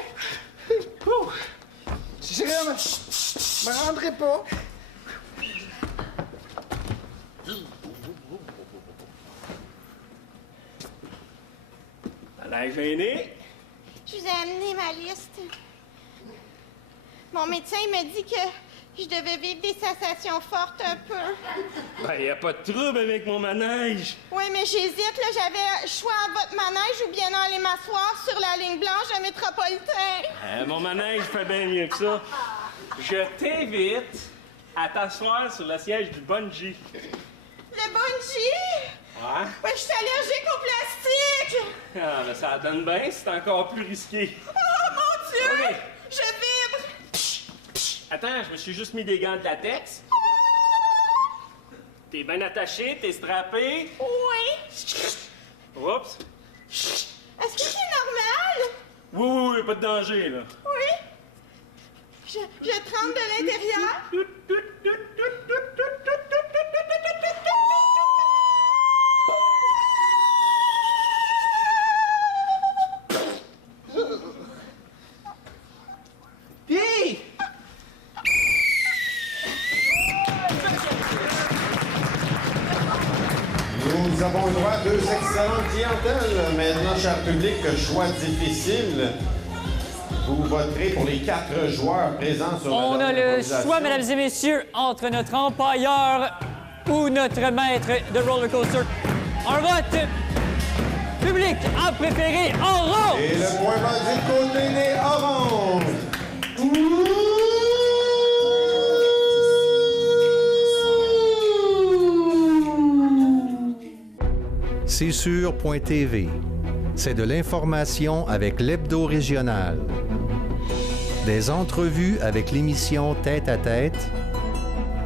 Je me rendrai pas. T'as l'air gêné. Je vous ai amené ma liste. Mon médecin il m'a dit que Je devais vivre des sensations fortes un peu. Ben, y a pas de trouble avec mon manège. Oui, mais j'hésite, là. J'avais le choix entre votre manège ou bien aller m'asseoir sur la ligne blanche de Métropolitain. Mon manège fait bien mieux que ça. Je t'invite à t'asseoir sur le siège du bungee. Le bungee? Ouais? Ouais, je suis allergique au plastique. Ah, ben ça donne bien, c'est encore plus risqué. Oh, mon Dieu! OK. Je vibre! Attends, je me suis juste mis des gants de latex. T'es bien attaché, t'es strappé. Oui. Oups. Est-ce que c'est normal? Oui, pas de danger, là. Oui. Je tremble de l'intérieur. Puis! Nous avons eu droit à 2 excellentes clientèles. Maintenant, cher public, choix difficile. Vous voterez pour les 4 joueurs présents sur On a le choix, mesdames et messieurs, entre notre empailleur ou notre maître de roller coaster. Un vote public a préféré orange. Et le point va du côté des oranges. C'est sûr.tv. C'est de l'information avec l'hebdo régional. Des entrevues avec l'émission Tête à Tête.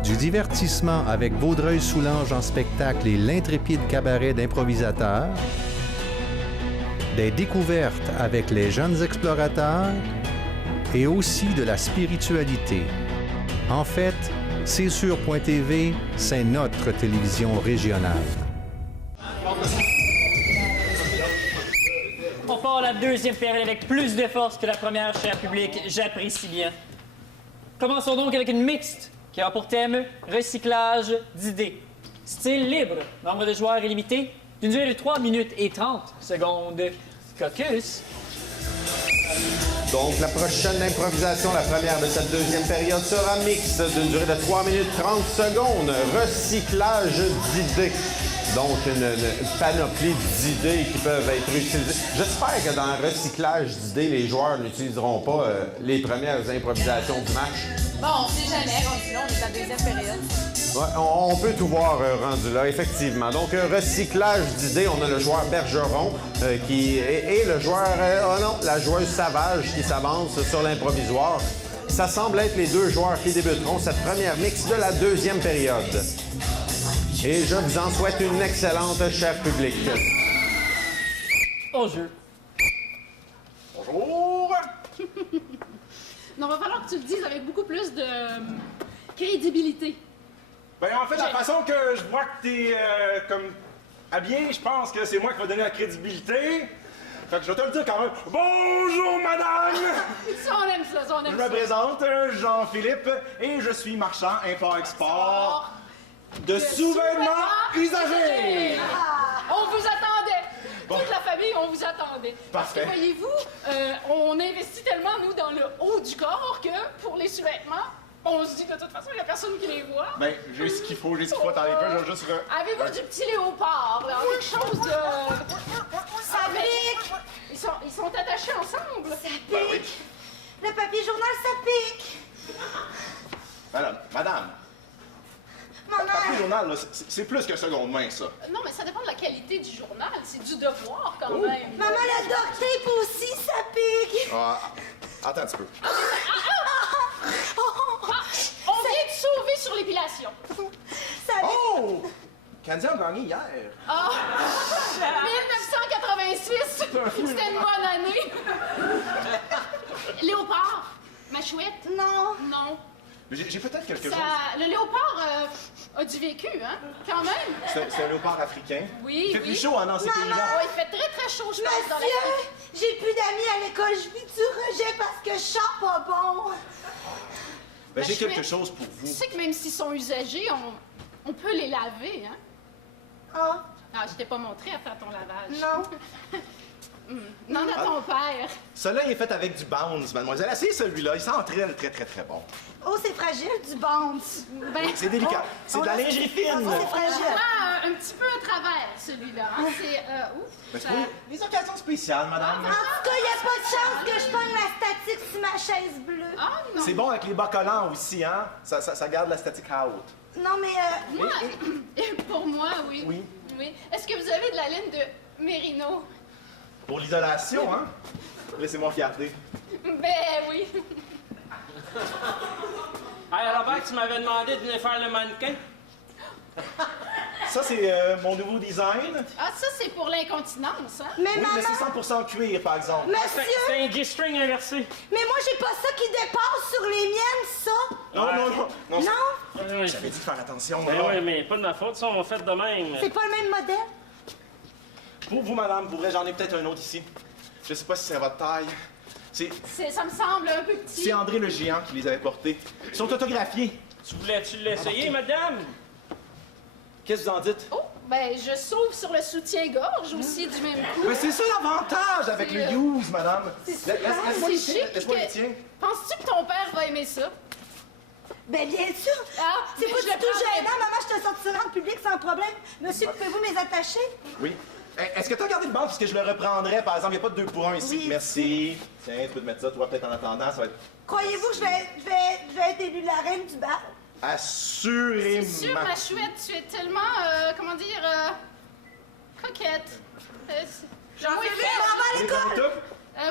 Du divertissement avec Vaudreuil-Soulanges en spectacle et l'intrépide cabaret d'improvisateurs. Des découvertes avec les jeunes explorateurs. Et aussi de la spiritualité. En fait, C'est sûr.tv, c'est notre télévision régionale. On part la deuxième période avec plus de force que la première, cher public. J'apprécie bien. Commençons donc avec une mixte qui a pour thème recyclage d'idées. Style libre, nombre de joueurs illimité, d'une durée de 3 minutes et 30 secondes. Caucus. Donc, la prochaine improvisation, la première de cette deuxième période, sera mixte d'une durée de 3 minutes 30 secondes. Recyclage d'idées. Donc, une panoplie d'idées qui peuvent être utilisées. J'espère que dans le recyclage d'idées, les joueurs n'utiliseront pas les premières improvisations du match. Bon, on sait jamais, rendu là, on est à la deuxième période. Ouais, on peut tout voir rendu là, effectivement. Donc, recyclage d'idées, on a le joueur Bergeron et le joueur, la joueuse Savage qui s'avance sur l'improvisoire. Ça semble être les deux joueurs qui débuteront cette première mix de la deuxième période. Et je vous en souhaite une excellente, cher public. Au jeu. Bonjour! Non, va falloir que tu le dises avec beaucoup plus de crédibilité. Ben, en fait, la façon que je vois que t'es comme habillé, je pense que c'est moi qui va donner la crédibilité. Fait que je vais te le dire quand même. Bonjour, madame! Ça, on aime ça, ça, on aime ça. Je me présente, Jean-Philippe, et je suis marchand import-export de sous-vêtements usagés! On vous attendait! Bon. Toute la famille, on vous attendait. Parfait. Parce que voyez-vous, on investit tellement, nous, dans le haut du corps que pour les sous-vêtements, on se dit que de toute façon, il n'y a personne qui les voit. Ben, j'ai ce qu'il faut, t'en es pas, je vais juste Avez-vous du petit léopard, là? Quelque chose de... Ça pique! Ils sont attachés ensemble. Ça pique! Le papier journal, ça pique! Madame, Maman! le papier journal, là, c'est plus que seconde main, ça. Non, mais ça dépend de la qualité du journal. C'est du devoir, quand Oh. même. Maman, la duct tape aussi, ça pique! Ah, attends un petit peu. On vient de sauver sur l'épilation. Ça pique! Oh! Canadiens ont gagné hier. Ah! 1986! C'était une bonne année! Léopard! Ma chouette? Non! Non. J'ai peut-être quelque chose. Le léopard a du vécu, hein? Quand même! C'est un léopard africain. Oui, Il fait oui. plus chaud dans ces pays-là. Oh, il fait très, très chaud, je pense, dans la Monsieur, j'ai plus d'amis à l'école, je vis du rejet parce que je chante pas bon! Ben, j'ai chouette, quelque chose pour Tu vous. sais que même s'ils sont usagés, on peut les laver, hein? Ah! Ah, je t'ai pas montré à faire ton lavage. Non. Non, à ton père. Celui-là, il est fait avec du bounce, mademoiselle. Essayez celui-là, il s'entraîne très, très, très bon. Oh, c'est fragile, du bounce. Ben, C'est délicat. C'est de la lingerie fine. C'est fragile. un petit peu à travers, celui-là. Hein? C'est, ouf. Ben, c'est pour des occasions spéciales, madame. En tout cas, il n'y a pas de chance que je pogne la statique sur ma chaise bleue. Ah, non. C'est bon avec les bas collants aussi, hein? Ça garde la statique out. Non, mais... Moi, pour moi, oui. Oui. Oui. Est-ce que vous avez de la laine de Mérino? Pour l'isolation, hein? Laissez-moi regarder. Ben oui. Hey, Robert, tu m'avais demandé de venir faire le mannequin. Ça, c'est mon nouveau design. Ah, ça, c'est pour l'incontinence, hein? Mais Oui, maman... mais c'est 100% cuir, par exemple. Monsieur... C'est un G-string inversé. Mais moi, j'ai pas ça qui dépasse sur les miennes, ça. Non. Non? J'avais dit de faire attention, Ben là. oui, mais pas de ma faute, ça, on fait de même. C'est pas le même modèle? Pour vous, madame, pour vrai, j'en ai peut-être un autre ici. Je sais pas si c'est à votre taille. Ça me semble un peu petit. C'est André le Géant qui les avait portés. Ils sont autographiés. Tu voulais-tu l'essayer, madame? Qu'est-ce que vous en dites? Oh, ben, je sauve sur le soutien-gorge aussi du même coup. Mais c'est ça l'avantage avec le use, madame. Laisse-moi les tiens. Laisse-moi les tiens. Penses-tu que ton père va aimer ça? Ben bien sûr! Ah, c'est pas je du le tout prendrai. gênant, maman, je te sortirai en public sans problème. Monsieur, pouvez-vous me les attacher? Oui. Est-ce que tu as gardé le banc parce que je le reprendrais? Par exemple, il n'y a pas de 2 pour 1 ici. Oui. Merci. Tiens, tu peux te mettre ça, toi, peut-être en attendant, ça va être... Croyez-vous que je vais être élue la reine du bal? Assurément. C'est sûr, ma chouette, tu es tellement, comment dire, coquette. Jean-Philippe, on va à l'école!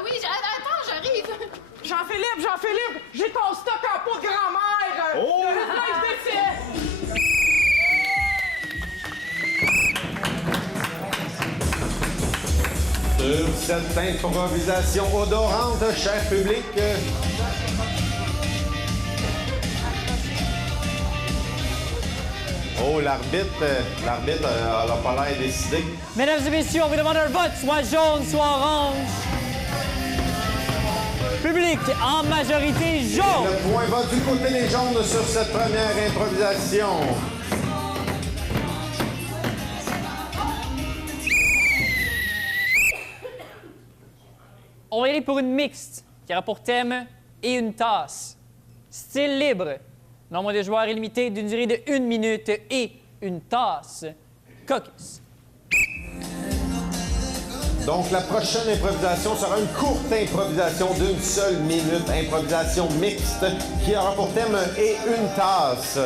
Oui, attends, j'arrive. Jean-Philippe, j'ai ton stock en peau de grand-mère. Oh! De Louis Bessier. Sur cette improvisation odorante, cher public, oh, l'arbitre elle a pas l'air décidé. Mesdames et messieurs, on vous demande un vote, soit jaune, soit orange. Public en majorité jaune. Le point va du côté des jaunes sur cette première improvisation. On va y aller pour une mixte qui aura pour thème et une tasse. Style libre. Nombre de joueurs illimité d'une durée de 1 minute et une tasse. Caucus. Donc, la prochaine improvisation sera une courte improvisation d'une seule minute. Improvisation mixte qui aura pour thème et une tasse.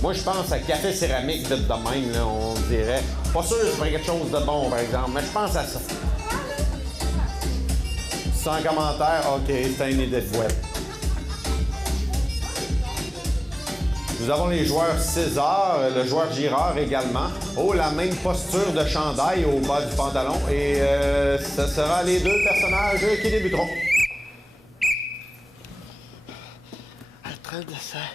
Moi, je pense à café céramique de même, là, on dirait. Pas sûr que je ferais quelque chose de bon, par exemple, mais je pense à ça. Sans commentaire, OK, c'est un idée de boîte. Nous avons les joueurs César, le joueur Girard également. Oh, la même posture de chandail au bas du pantalon. Et ce sera les deux personnages qui débuteront. En train de faire...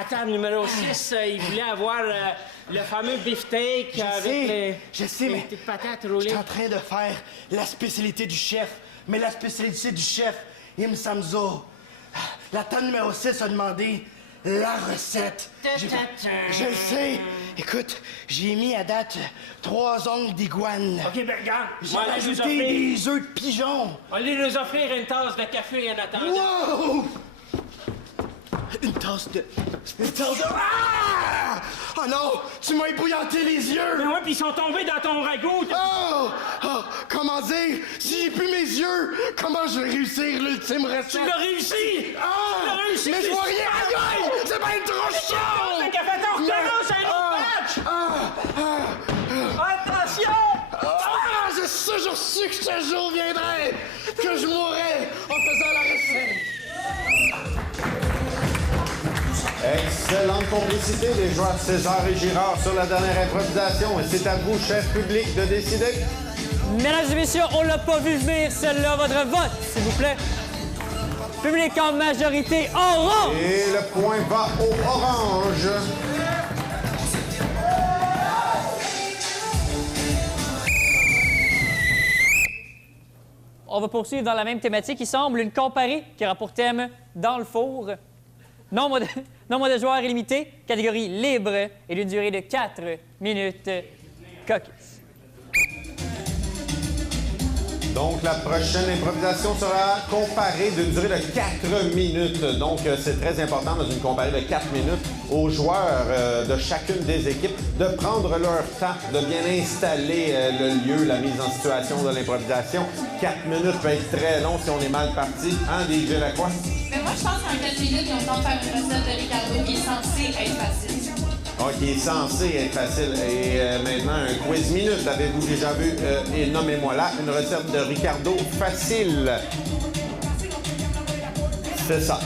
Attends, numéro 6, il voulait avoir le fameux beefsteak avec Je sais, mais petites patates je roulées. suis en train de faire la spécialité du chef. Mais la spécialité du chef, Im Samzo. La tante numéro 6 a demandé la recette. Je le sais. Écoute, j'ai mis à date 3 ongles d'iguane. OK, ben regarde, J'ai on va aller nous rajouté offrir. des œufs de pigeon. On va aller nous offrir une tasse de café en attendant. Wow! Une tasse de... Ah! Oh non! Tu m'as ébouillanté les yeux! Mais ouais, puis ils sont tombés dans ton ragoût. Oh! Comment dire? Si j'ai plus mes yeux, comment je vais réussir l'ultime recette? Tu l'as réussi! Ah! Tu l'as réussi! Mais je vois rien! Aïe! C'est bien trop chaud! C'est un café à tortilla, c'est un autre match! Attention! Ah! J'ai toujours su que ce jour viendrait! Que je mourrais en faisant la recette! Excellente complicité des joueurs César et Girard sur la dernière improvisation. Et c'est à vous, cher public, de décider. Mesdames et messieurs, on l'a pas vu venir, celle-là, votre vote, s'il vous plaît. Public en majorité orange. Et le point va au orange. On va poursuivre dans la même thématique. Il semble une comparée qui aura pour thème dans le four. Nombre de joueurs illimité, catégorie libre et d'une durée de 4 minutes. Caucus. Donc, la prochaine improvisation sera comparée d'une durée de 4 minutes. Donc, c'est très important dans une comparée de 4 minutes aux joueurs de chacune des équipes de prendre leur temps, de bien installer le lieu, la mise en situation de l'improvisation. 4 minutes peut être très long si on est mal parti. Hein, DJ Lacroix? Mais moi, je pense qu'en 4 minutes, ils ont le temps de faire une recette de Ricardo qui est censée être facile. Ah, qui est censé être facile. Et maintenant, un quiz minute. Avez-vous déjà vu, et nommez-moi là, une recette de Ricardo facile? C'est ça.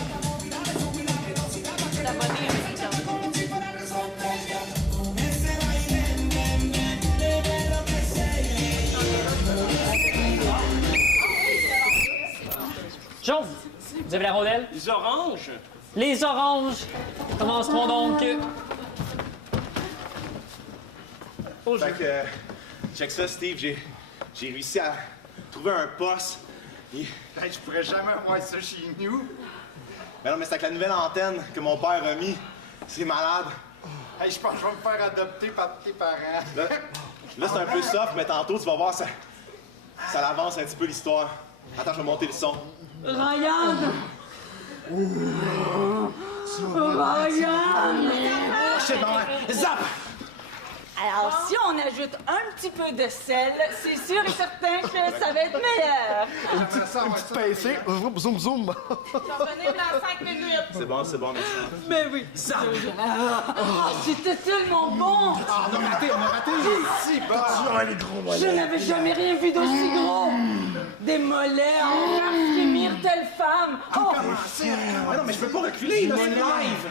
Jaune, vous avez la rondelle? Les oranges. Les oranges commenceront donc. Fait que, check ça, Steve, j'ai réussi à trouver un poste. Et... Ben, je pourrais jamais voir ça chez nous. Ben non, mais c'est avec la nouvelle antenne que mon père a mis. C'est malade. Hey, je pense que je vais me faire adopter par tes parents. Là c'est un peu soft, mais tantôt, tu vas voir, ça avance un petit peu l'histoire. Attends, je vais monter le son. Ryan! Ryan! C'est bon, zap! Alors, si on ajoute un petit peu de sel, c'est sûr et certain que ça va être meilleur. Une petite pincée, zoom, zoom. Je vais revenir dans 5 minutes. C'est bon, merci. Mais oui. C'était tellement bon. Ah, on a raté. Si bon. Les gros mollets. Je n'avais jamais rien vu d'aussi gros. Des mollets en faire frémir telle femme. Non, mais je peux pas reculer, là, c'est live.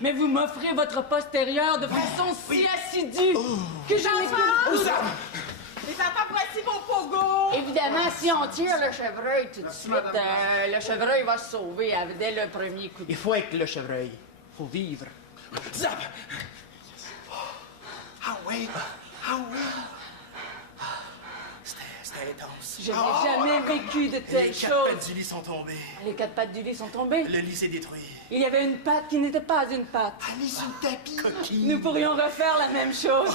Mais vous m'offrez votre postérieur de façon si assidue que j'en ai plus. Les enfants, voici vos pogos. Évidemment, si on tire le chevreuil tout de suite, le chevreuil va se sauver dès le premier coup de... Il faut être le chevreuil. Faut vivre. Zap! Ah oui. C'était intense. Je n'ai jamais vécu de telles Les 4 choses. pattes du lit sont tombées. Les 4 pattes du lit sont tombées. Le lit s'est détruit. Il y avait une patte qui n'était pas une patte. Allez sur le tapis. Nous pourrions refaire la même chose.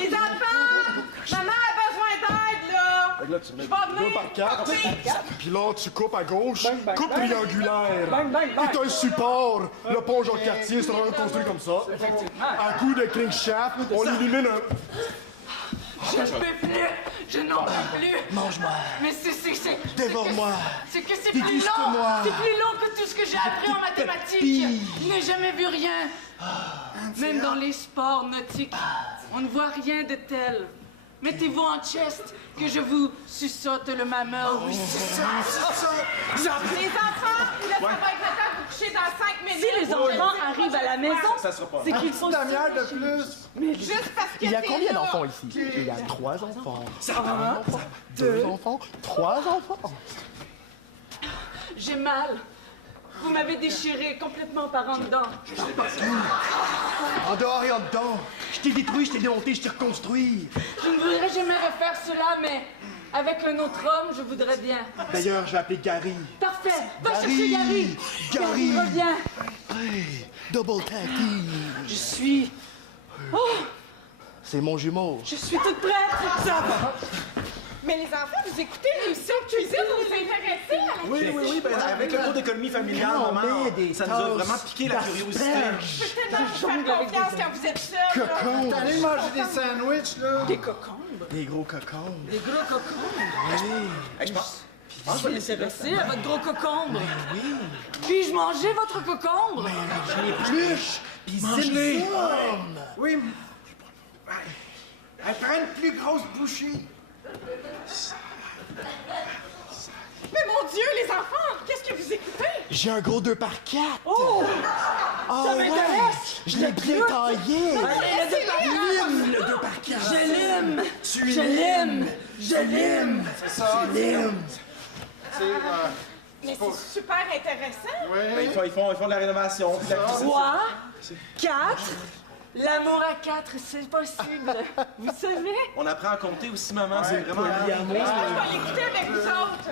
Les enfants! Maman a besoin d'aide, là! Fait que là, tu mets Je vais venir. 2 par 4. Puis là, tu coupes à gauche. Coupe bang. triangulaire. Bang, bang. Et t'as un support. Le pont Jean-Cartier sera reconstruit comme ça. À coup de crankshaft, on élimine un... Je ne peux plus! Je n'en peux plus! Mange-moi. Mais c'est... Dévore-moi. C'est que c'est plus long! Déguste-moi. C'est plus long que tout ce que j'ai appris en mathématiques! Je n'ai jamais vu rien! Même dans les sports nautiques, on ne voit rien de tel. Mettez-vous en chest, que je vous suçote le mameur. Oui, c'est ça! Les enfants, là, ça va être le temps de vous coucher dans 5 minutes. Si les enfants arrivent à la maison, Ça sera pas c'est qu'il faut... Une demi-heure de plus. Mais Juste parce que Il y a t'es combien là. d'enfants ici? Il y a 3 enfants. 2 enfants. 3 enfants. j'ai mal. Vous m'avez déchiré complètement par en dedans. En dehors et en dedans. Je t'ai détruit, je t'ai démonté, je t'ai reconstruit. Je ne voudrais jamais refaire cela, mais avec un autre homme, je voudrais bien. D'ailleurs, je vais appeler Gary. Parfait. Va chercher Gary. Gary. Reviens. Hey, double tag team. Je suis... Oh, C'est mon jumeau. je suis toute prête. Mais les enfants, vous écoutez l'émission de cuisine, vous vous intéressez à la cuisine? Oui, ben, avec le cours d'économie familiale, maman, ça nous a vraiment piqué la curiosité. Je peux tellement vous faire confiance quand vous êtes seuls. Cocon. T'es allé manger des sandwichs, là? Des cocombes. Des gros cocons. Des gros cocombes. Je pense. Je suis intéressée à votre gros cocombre. Oui. Puis-je manger votre cocombre? Je l'épluche. Puis Mange-les. zime. Oui. Elle prend une plus grosse bouchée. Mais mon Dieu, les enfants, qu'est-ce que vous écoutez? J'ai un gros 2 par 4. Oh! Ah Ça ouais. m'intéresse. Je l'ai bien taillé. Lime, le 2 par 4. Je l'aime. Je l'aime. Je l'aime. C'est ça. Je l'aime. Mais c'est super intéressant. Oui. Ils font de la rénovation. puis de la cuisine. 3, 4. L'amour à 4, c'est possible. Vous savez? On apprend à compter aussi, maman. C'est vraiment Mais je vais l'écouter avec vous autres.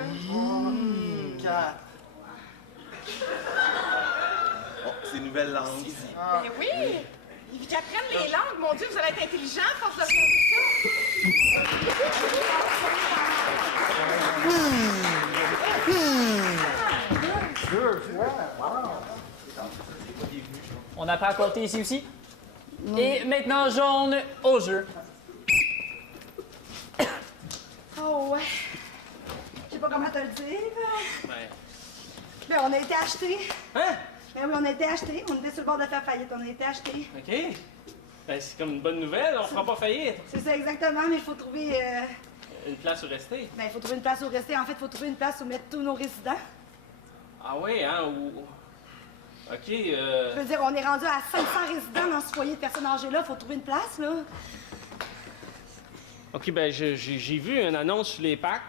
Bon, c'est une nouvelle langue. Ben oui! Ils apprennent les langues, mon Dieu, vous allez être intelligent à force de faire On apprend à compter ici aussi. Et maintenant, jaune au jeu. Oh, ouais. Je sais pas comment te le dire. Ben, on a été achetés. Hein? Ben oui, on a été achetés. On était sur le bord de faire faillite. On a été achetés. OK. Ben, c'est comme une bonne nouvelle, on fera pas faillite. C'est ça, exactement, mais il faut trouver... Une place où rester. Ben, il faut trouver une place où rester. En fait, il faut trouver une place où mettre tous nos résidents. Ah oui, hein? OK, Je veux dire, on est rendu à 500 résidents dans ce foyer de personnes âgées-là. Il faut trouver une place, là. OK, ben, j'ai vu une annonce sur les packs.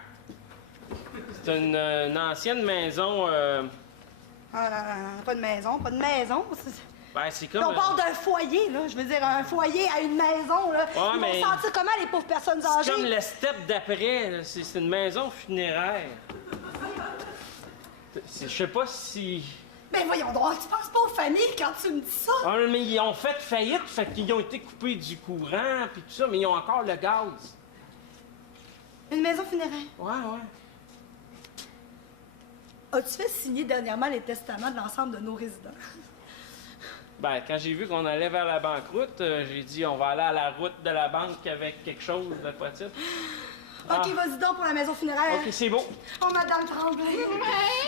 C'est une ancienne maison... Ah, non, pas de maison, pas de maison. Ben, c'est comme... On part d'un foyer, là. Je veux dire, un foyer à une maison, là. Ouais, Ils mais- vont sentir comment, les pauvres personnes âgées? C'est comme le step d'après, là. C'est une maison funéraire. Je sais pas si... Ben voyons donc, tu penses pas aux familles quand tu me dis ça? Ah, mais ils ont fait faillite, fait qu'ils ont été coupés du courant, puis tout ça, mais ils ont encore le gaz. Une maison funéraire? Ouais. As-tu fait signer dernièrement les testaments de l'ensemble de nos résidents? Ben, quand j'ai vu qu'on allait vers la banqueroute, j'ai dit on va aller à la route de la banque avec quelque chose de possible. OK, vas-y donc pour la maison funéraire. OK, c'est beau. Oh, Madame Tremblay.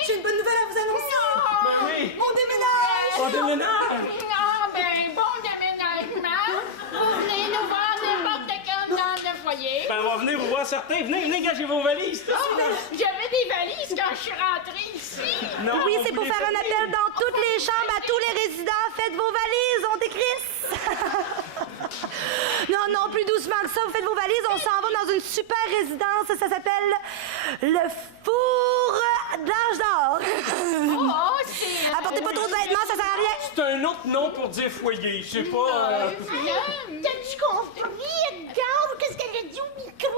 J'ai une bonne nouvelle à vous annoncer. Ben oui. On déménage. On déménage. Ah, ben, bon déménagement. Vous venez nous voir n'importe quand dans le foyer. Ben, on va venir vous voir certains. Venez, gagez vos valises. J'avais des valises quand je suis rentrée ici. Non, Oui, on c'est pour voulait faire un pas appel dans toutes les chambres à tous les résidents. Faites vos valises, on décrisse. Non, plus doucement que ça. Vous faites vos valises, on s'en va dans une super résidence. Ça s'appelle le Four d'Âge d'Or. Oh, c'est... Apportez pas trop de vêtements, ça sert à rien. C'est un autre nom pour dire foyer. Je sais pas... T'as-tu compris, Edgar? Qu'est-ce qu'elle a dit au micro?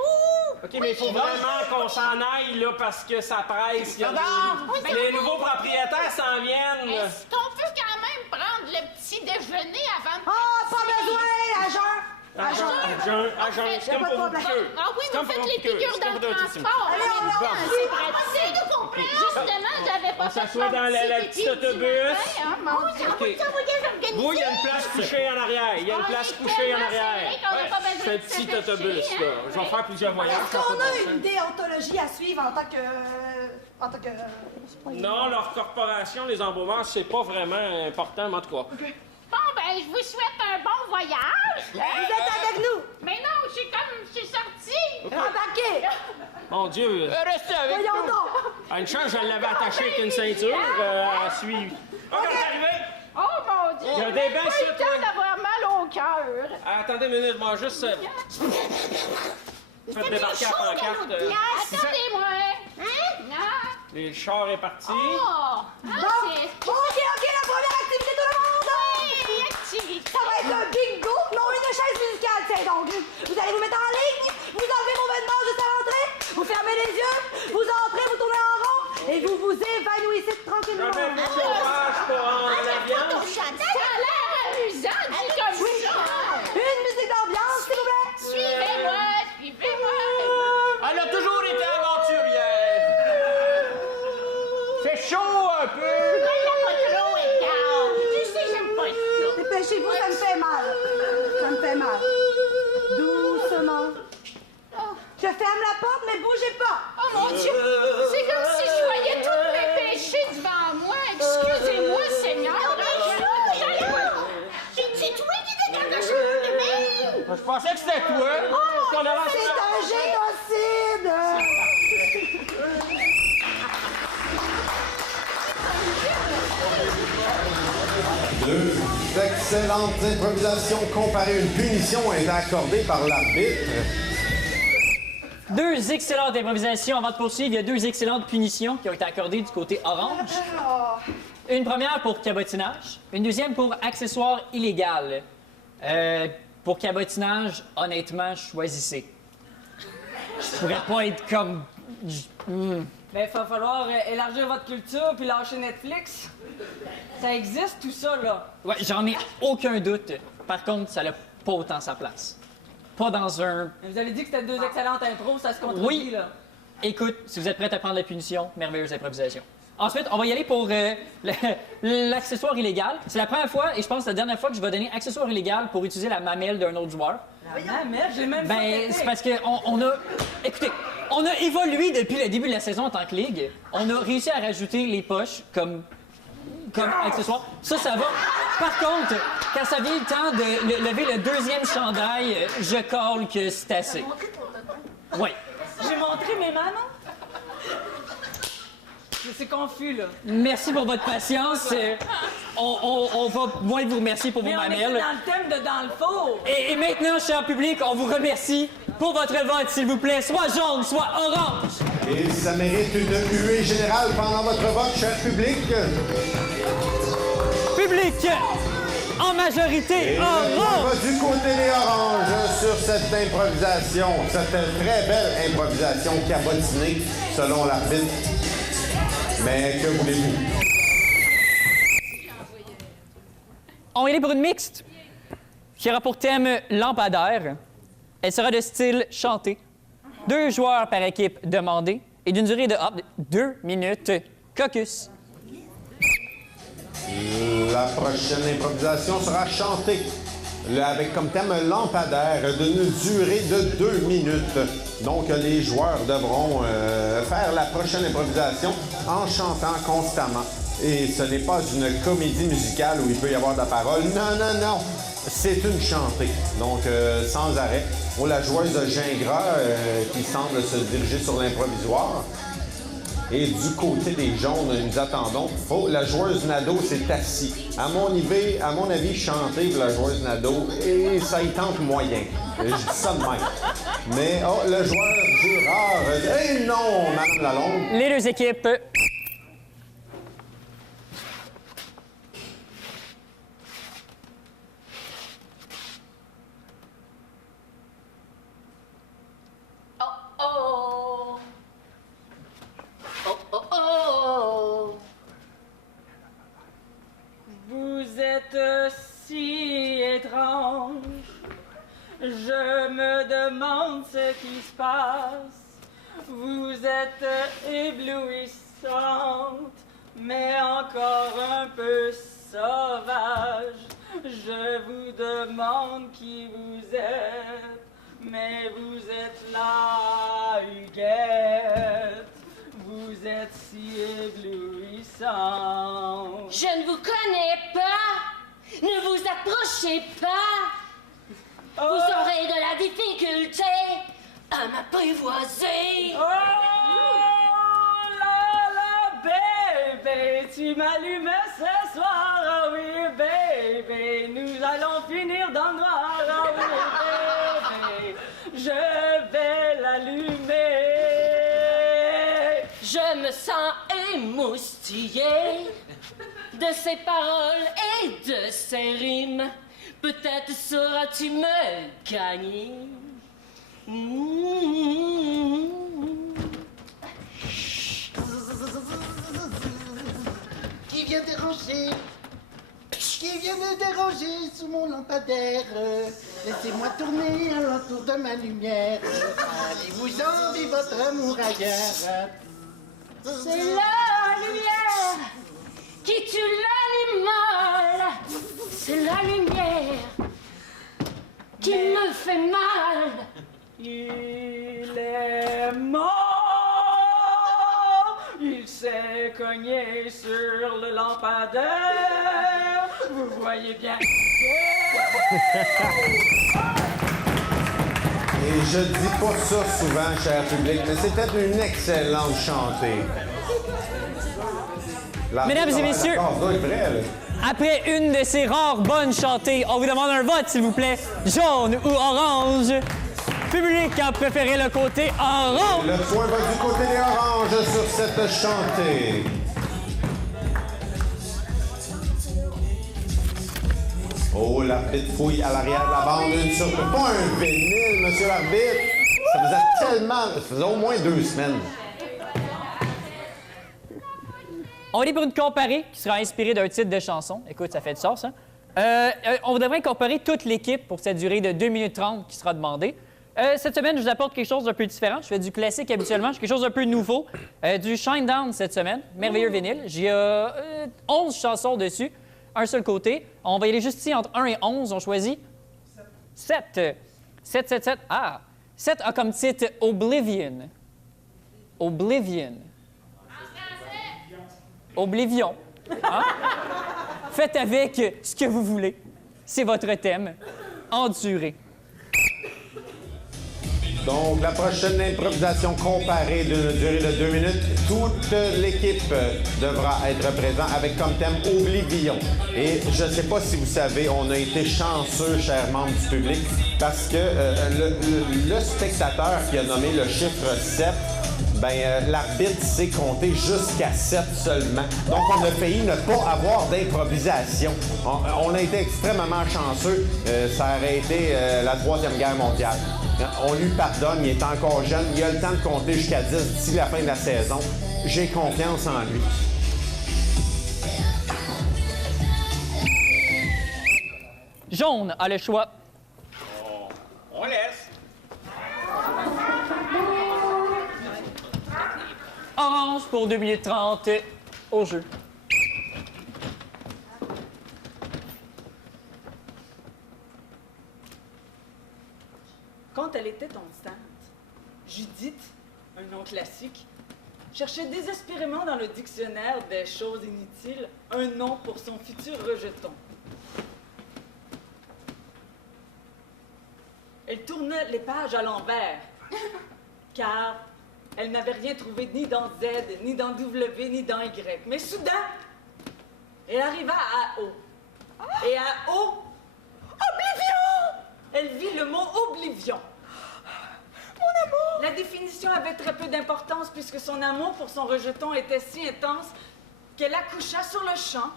OK, mais il faut vraiment qu'on s'en aille, là, parce que ça presse. Il y a les nouveaux propriétaires s'en viennent. Est-ce qu'on peut quand même prendre le petit déjeuner avant de... Oh, pas besoin, agent. Agent, c'est comme pour vous piqueux. Ah oui, C'est vous comme faites pour les vous piqueux. figures C'est dans comme le pour vous transport. piqueux. Allez, Bon. c'est pratique. Justement, j'avais pas fait s'assoit dans le petit autobus. OK. Vous, il y a une place couchée en arrière. Il y a une place couchée en arrière. C'est un petit autobus, là. Je vais faire plusieurs voyages. Est-ce qu'on a une déontologie à suivre en tant que... Non, leur corporation, les embaumeurs, c'est pas vraiment important, mais en tout cas. Bon, ben, je vous souhaite un bon voyage. Vous êtes avec nous. Mais non, je suis sortie. Embarquez. Mon Dieu. Restez avec Voyons nous. donc. À une chance, je l'avais attaché avec une ceinture à suivre. OK, on est arrivé. Oh, mon Dieu. Il y a des bains Pas sur le temps toi. d'avoir mal au cœur. Attendez une minute, moi, juste... Faites débarquer la pancarte. Attendez-moi. Hein? Non. Le char est parti. Oh. Bon, OK, la première activité, tout le monde. Oui, activité. Ça va être un bingo, non une chaise musicale, tiens donc. Vous allez vous mettre en ligne, vous enlevez vos vêtements juste à l'entrée, vous fermez les yeux, vous entrez, vous tournez en rond et vous vous évanouissez tranquillement. Je mets le chauffage pour en avion. Ça a l'air amusant, dit comme ça. Une musique d'ambiance, s'il vous plaît. Suivez-moi, suivez-moi. Elle a toujours été aventurière. C'est chaud un peu. Pas trop, Edgar. Tu sais, j'aime pas ça. Dépêchez-vous, ça me fait mal. Ça me fait mal. Doucement. Je ferme la porte, mais bougez pas. Oh mon Dieu! C'est comme si je voyais tous mes péchés devant moi. Excusez-moi, Seigneur. C'est toi qui t'es dans la chambre de même. Je pensais que c'était toi. Qu'on avance. C'est un génocide. Deux excellentes improvisations comparées. Une punition a été accordée par l'arbitre. Deux excellentes improvisations. Avant de poursuivre, il y a deux excellentes punitions qui ont été accordées du côté orange. Une première pour cabotinage, une deuxième pour accessoire illégal. Pour cabotinage, honnêtement, choisissez. Je pourrais pas être comme... Ben, il va falloir élargir votre culture puis lâcher Netflix. Ça existe, tout ça, là. Ouais, j'en ai aucun doute. Par contre, ça n'a pas autant sa place. Pas dans un... Vous avez dit que c'était 2 excellentes intros, ça se contredit, Oui. là. Écoute, si vous êtes prête à prendre la punition, merveilleuse improvisation. Ensuite, on va y aller pour l'accessoire illégal. C'est la première fois, et je pense la dernière fois, que je vais donner accessoire illégal pour utiliser la mamelle d'un autre joueur. La mamelle? J'ai même pas Ben, c'est parce qu'on a... Écoutez, on a évolué depuis le début de la saison en tant que ligue. On a réussi à rajouter les poches comme accessoire. Ça va. Par contre, quand ça vient le temps de lever le 2e chandail, je colle que c'est assez. Oui. J'ai montré mes mamans? C'est confus, là. Merci pour votre patience. On va moins vous remercier pour vos mamelles. Mais on est dans le thème de Dans le four. Et maintenant, cher public, on vous remercie pour votre vote, s'il vous plaît. Soit jaune, soit orange. Et ça mérite une huée générale pendant votre vote, cher public. Public, en majorité, Et orange. on va du côté des oranges sur cette improvisation, cette très belle improvisation cabotinée, selon l'arbitre. Mais que voulez-vous? On va y aller pour une mixte qui aura pour thème lampadaire. Elle sera de style chanté. 2 joueurs par équipe demandés et d'une durée de 2 minutes. Caucus. La prochaine improvisation sera chantée avec comme thème lampadaire d'une durée de 2 minutes. Donc, les joueurs devront faire la prochaine improvisation en chantant constamment. Et ce n'est pas une comédie musicale où il peut y avoir de la parole. Non, non, non. C'est une chantée. Donc, sans arrêt. Pour la joueuse de Gingras qui semble se diriger sur l'improvisoire. Et du côté des jaunes, nous attendons. Oh, la joueuse Nadeau s'est assise. À mon avis, chanter pour la joueuse Nadeau, et ça y tente moyen. Je dis ça de même. Mais, oh, le joueur Gérard... Eh non, Madame Lalonde. Les 2 équipes. Vous êtes si étrange. Je me demande ce qui se passe. Vous êtes éblouissante, mais encore un peu sauvage. Je vous demande qui vous êtes, mais vous êtes la Huguette. Vous êtes si éblouissante. Je ne vous connais pas. Ne vous approchez pas. Vous aurez de la difficulté à m'apprivoiser. Oh là là, bébé, tu m'allumais ce soir. Oh oui, bébé, nous allons finir dans le noir. Oh oui, bébé, je vais l'allumer. Je me sens émoustillée de ces paroles et de ces rimes. Peut-être sauras-tu me gagner. Qui vient déranger? Qui vient me déranger sous mon lampadaire? Laissez-moi tourner alentour de ma lumière. Allez-vous-en, vivez votre amour ailleurs. C'est la lumière qui tue l'animal. C'est la lumière qui me fait mal. Il est mort. Il s'est cogné sur le lampadaire. Vous voyez bien. Et je dis pas ça souvent, cher public, mais c'était une excellente chantée. Mesdames et messieurs, après une de ces rares bonnes chantées, on vous demande un vote, s'il vous plaît, jaune ou orange. Public a préféré le côté orange. Le point va du côté des oranges sur cette chantée. Oh, l'arbitre fouille à l'arrière de la bande une surprise. Pas un vinyle, monsieur l'arbitre. Ça faisait tellement... Ça faisait au moins 2 semaines. On est pour une comparée qui sera inspirée d'un titre de chanson. Écoute, ça fait du sens, hein? On devrait incorporer toute l'équipe pour cette durée de 2 minutes 30 qui sera demandée. Cette semaine, je vous apporte quelque chose d'un peu différent. Je fais du classique habituellement. Je fais quelque chose d'un peu nouveau. Du Shinedown cette semaine. Merveilleux vinyle. J'ai 11 chansons dessus. Un seul côté. On va y aller juste ici entre 1 et 11. On choisit 7. 7. Ah! 7 a comme titre Oblivion. Oblivion. Oblivion. Hein? Faites avec ce que vous voulez. C'est votre thème. Endurez. Donc, la prochaine improvisation comparée d'une durée de 2 minutes, toute l'équipe devra être présente avec comme thème Oblivion. Et je ne sais pas si vous savez, on a été chanceux, chers membres du public, parce que le spectateur qui a nommé le chiffre 7, l'arbitre sait compter jusqu'à 7 seulement. Donc, on a failli ne pas avoir d'improvisation. On a été extrêmement chanceux. Ça aurait été la Troisième Guerre mondiale. On lui pardonne, il est encore jeune, il a le temps de compter jusqu'à 10 d'ici la fin de la saison. J'ai confiance en lui. Jaune a le choix. On laisse. Orange pour 2 minutes 30 au jeu. Quand elle était enceinte, Judith, un nom classique, cherchait désespérément dans le dictionnaire des choses inutiles un nom pour son futur rejeton. Elle tournait les pages à l'envers, car elle n'avait rien trouvé ni dans Z, ni dans W, ni dans Y. Mais soudain, elle arriva à O. Et à O, Oblivion! Elle vit le mot oblivion. Mon amour! La définition avait très peu d'importance puisque son amour pour son rejeton était si intense qu'elle accoucha sur le champ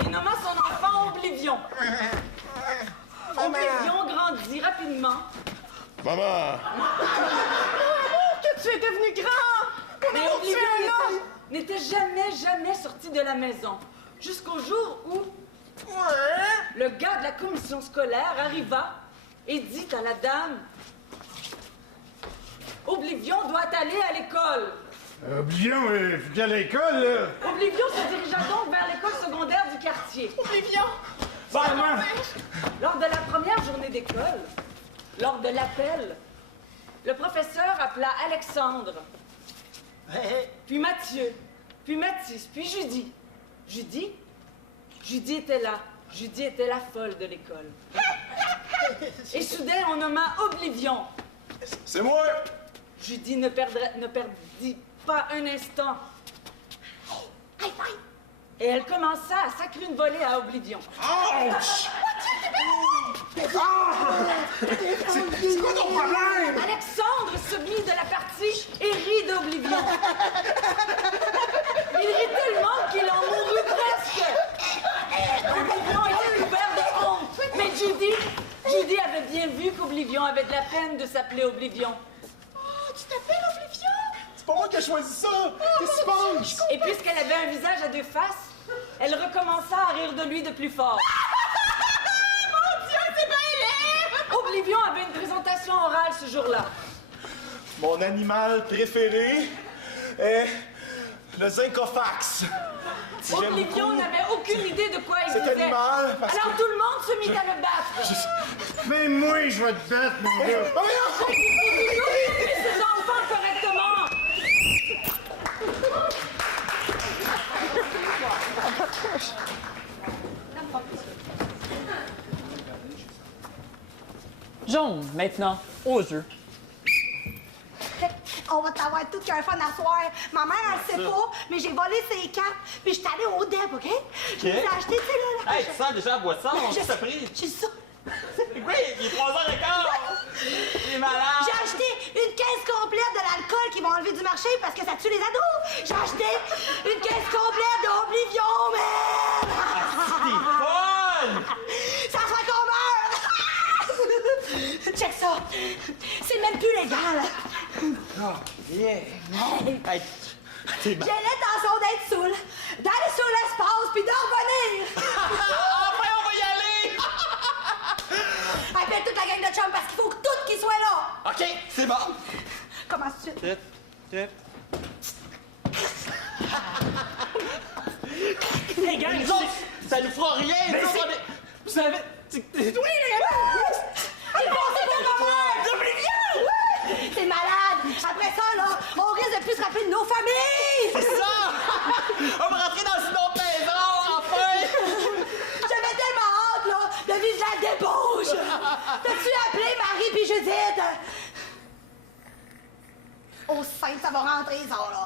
et nomma son enfant Oblivion. Oblivion grandit rapidement. Maman! Que tu étais devenu grand! Mais Oblivion n'était jamais sorti de la maison. Jusqu'au jour où le gars de la commission scolaire arriva et dit à la dame « Oblivion doit aller à l'école. » Oblivion, faut aller à l'école, là. Oblivion se dirigea donc vers l'école secondaire du quartier. Oblivion! Lors de la première journée d'école, lors de l'appel, le professeur appela Alexandre, puis Mathieu, puis Mathis, puis Judy. Judy était là. Judy était la folle de l'école. Et soudain, on nomma Oblivion. C'est moi! Judy ne perdit pas un instant. Et elle commença à sacrer une volée à Oblivion. Ouch! C'est quoi ton problème? Alexandre se mit de la partie et rit d'Oblivion. Il rit tellement qu'il en mourut presque. Oblivion était couvert de honte. Mais Judy avait bien vu qu'Oblivion avait de la peine de s'appeler Oblivion. Oh, tu t'appelles Oblivion? C'est pas moi qui ai choisi ça! Qu'est-ce que tu penses? Et puisqu'elle avait un visage à deux faces, elle recommença à rire de lui de plus fort. Mon Dieu, c'est bien laid! Oblivion avait une présentation orale ce jour-là. Mon animal préféré est le Zincofax. Oblivion n'avait aucune idée de quoi il Cet disait. animal, parce Alors que tout le monde se mit à le battre. Mais moi, je vais te battre, mon gars. Oblivion éduquait ses enfants correctement. Jaune, maintenant, au jeu. On va t'avoir tout qu'un fun à soir. Ma mère, elle sait pas, mais j'ai volé ses cartes, puis je suis allée au DEP, OK? Je me suis acheté, tu sais, là... Hey, tu sens déjà la boisson? Qu'est-ce que t'as pris? J'ai ça. Oui, il est 3h15! Il est malade! J'ai acheté une caisse complète de l'alcool qu'ils vont enlever du marché parce que ça tue les ados. J'ai acheté une caisse complète d'Oblivion, man! T'es folle! Ça sera qu'on meurt! Check ça. C'est même plus légal. Oh, yeah! Hey, J'ai l'intention d'être saoul, d'aller sur l'espace puis d'en revenir. Enfin, on va y aller! Appelle toute la gang de chums parce qu'il faut que tout qui soit là. OK, c'est bon. Commence tout de suite. Hey, gang, nous autres, ça nous fera rien. Mais nous, c'est- on est- Vous savez... Oui, les gars! C'est malade! Après ça, là, on risque de plus se rappeler de nos familles! C'est ça! On va rentrer dans une autre maison, enfin! J'avais tellement hâte, là, de vivre la débauche! T'as-tu appelé Marie puis Judith? Au sein, ça va rentrer, ça, là!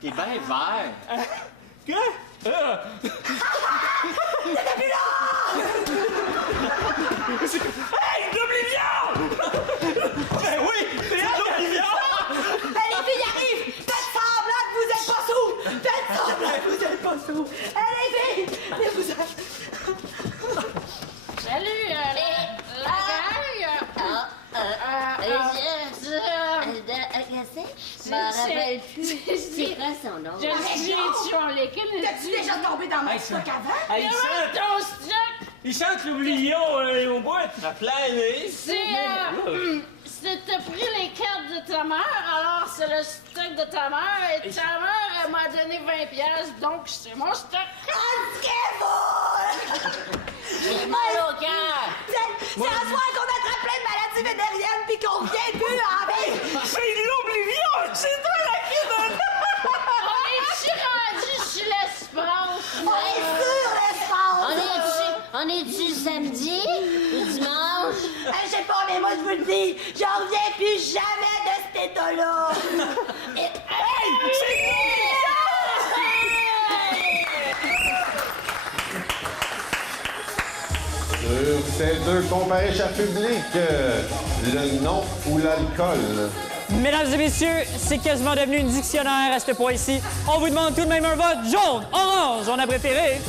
T'es bien vert. Quoi? T'étais plus là! Hey, l'Oblivion! Ben oui! C'est l'Oblivion! Ben, les filles arrivent! Faites semblant que vous êtes pas sous! Faites semblant que vous êtes pas sous! Hey, les filles! Mais vous êtes... Salut, la Je me rappelle plus. C'est quoi son nom? Je suis John Lekin. T'as-tu déjà tombé dans mon stock avant? Hey, il chante l'Oblivion au bout. À plein nez. C'est t'as pris les cartes de ta mère, alors c'est le stock de ta mère, et ta mère, elle m'a donné 20$, donc c'est mon stock. J'ai mal au cœur. C'est un soir qu'on attrape plein de maladies vénériennes puis qu'on revient plus en vie! C'est l'Oblivion! C'est toi la kid! On est-tu rendu sur l'espace? On est sur l'espace! On est-tu samedi ou dimanche? Je sais pas, mais moi je vous le dis, j'en reviens plus jamais de cet état-là! Hey! C'est Sur ces deux comparés chers publics, le nom ou l'alcool? Mesdames et messieurs, c'est quasiment devenu une dictionnaire à ce point-ci. On vous demande tout de même un vote jaune, orange, on a préféré.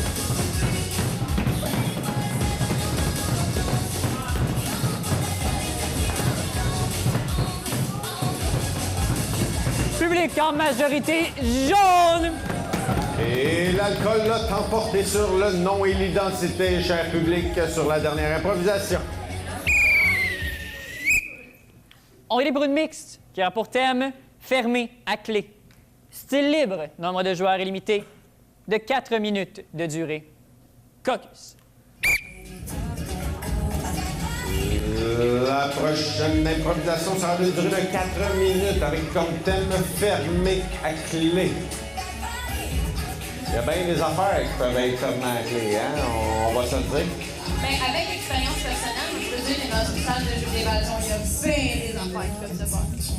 Public en majorité jaune. Et l'alcool l'a emporté sur le nom et l'identité, cher public, sur la dernière improvisation. On est pour une mixte qui a pour thème fermé à clé. Style libre, nombre de joueurs illimité, de 4 minutes de durée. Caucus. La prochaine improvisation sera d'une durée de 4 minutes avec comme thème fermé à clé. Il y a bien des affaires qui peuvent être fermées à clé, hein? On va se le dire. Ben, avec l'expérience personnelle, je peux dire, dans une salle de jeu d'évasion, il y a bien des affaires qui peuvent se passer.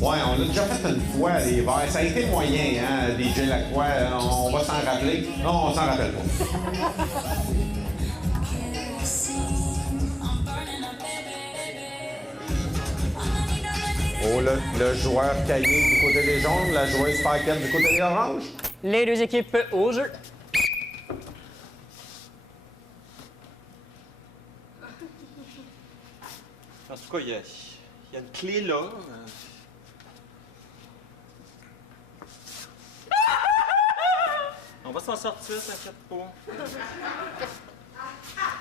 Ouais, on l'a déjà fait une fois, les verres. Ça a été moyen, hein, DJ Lacroix. On va s'en rappeler. Non, on s'en rappelle pas. Oh, le joueur caillé du côté des jaunes, la joueuse paquette du côté des oranges. Les deux équipes au jeu. En tout cas, il y a une clé là. On va s'en sortir, t'inquiète pas.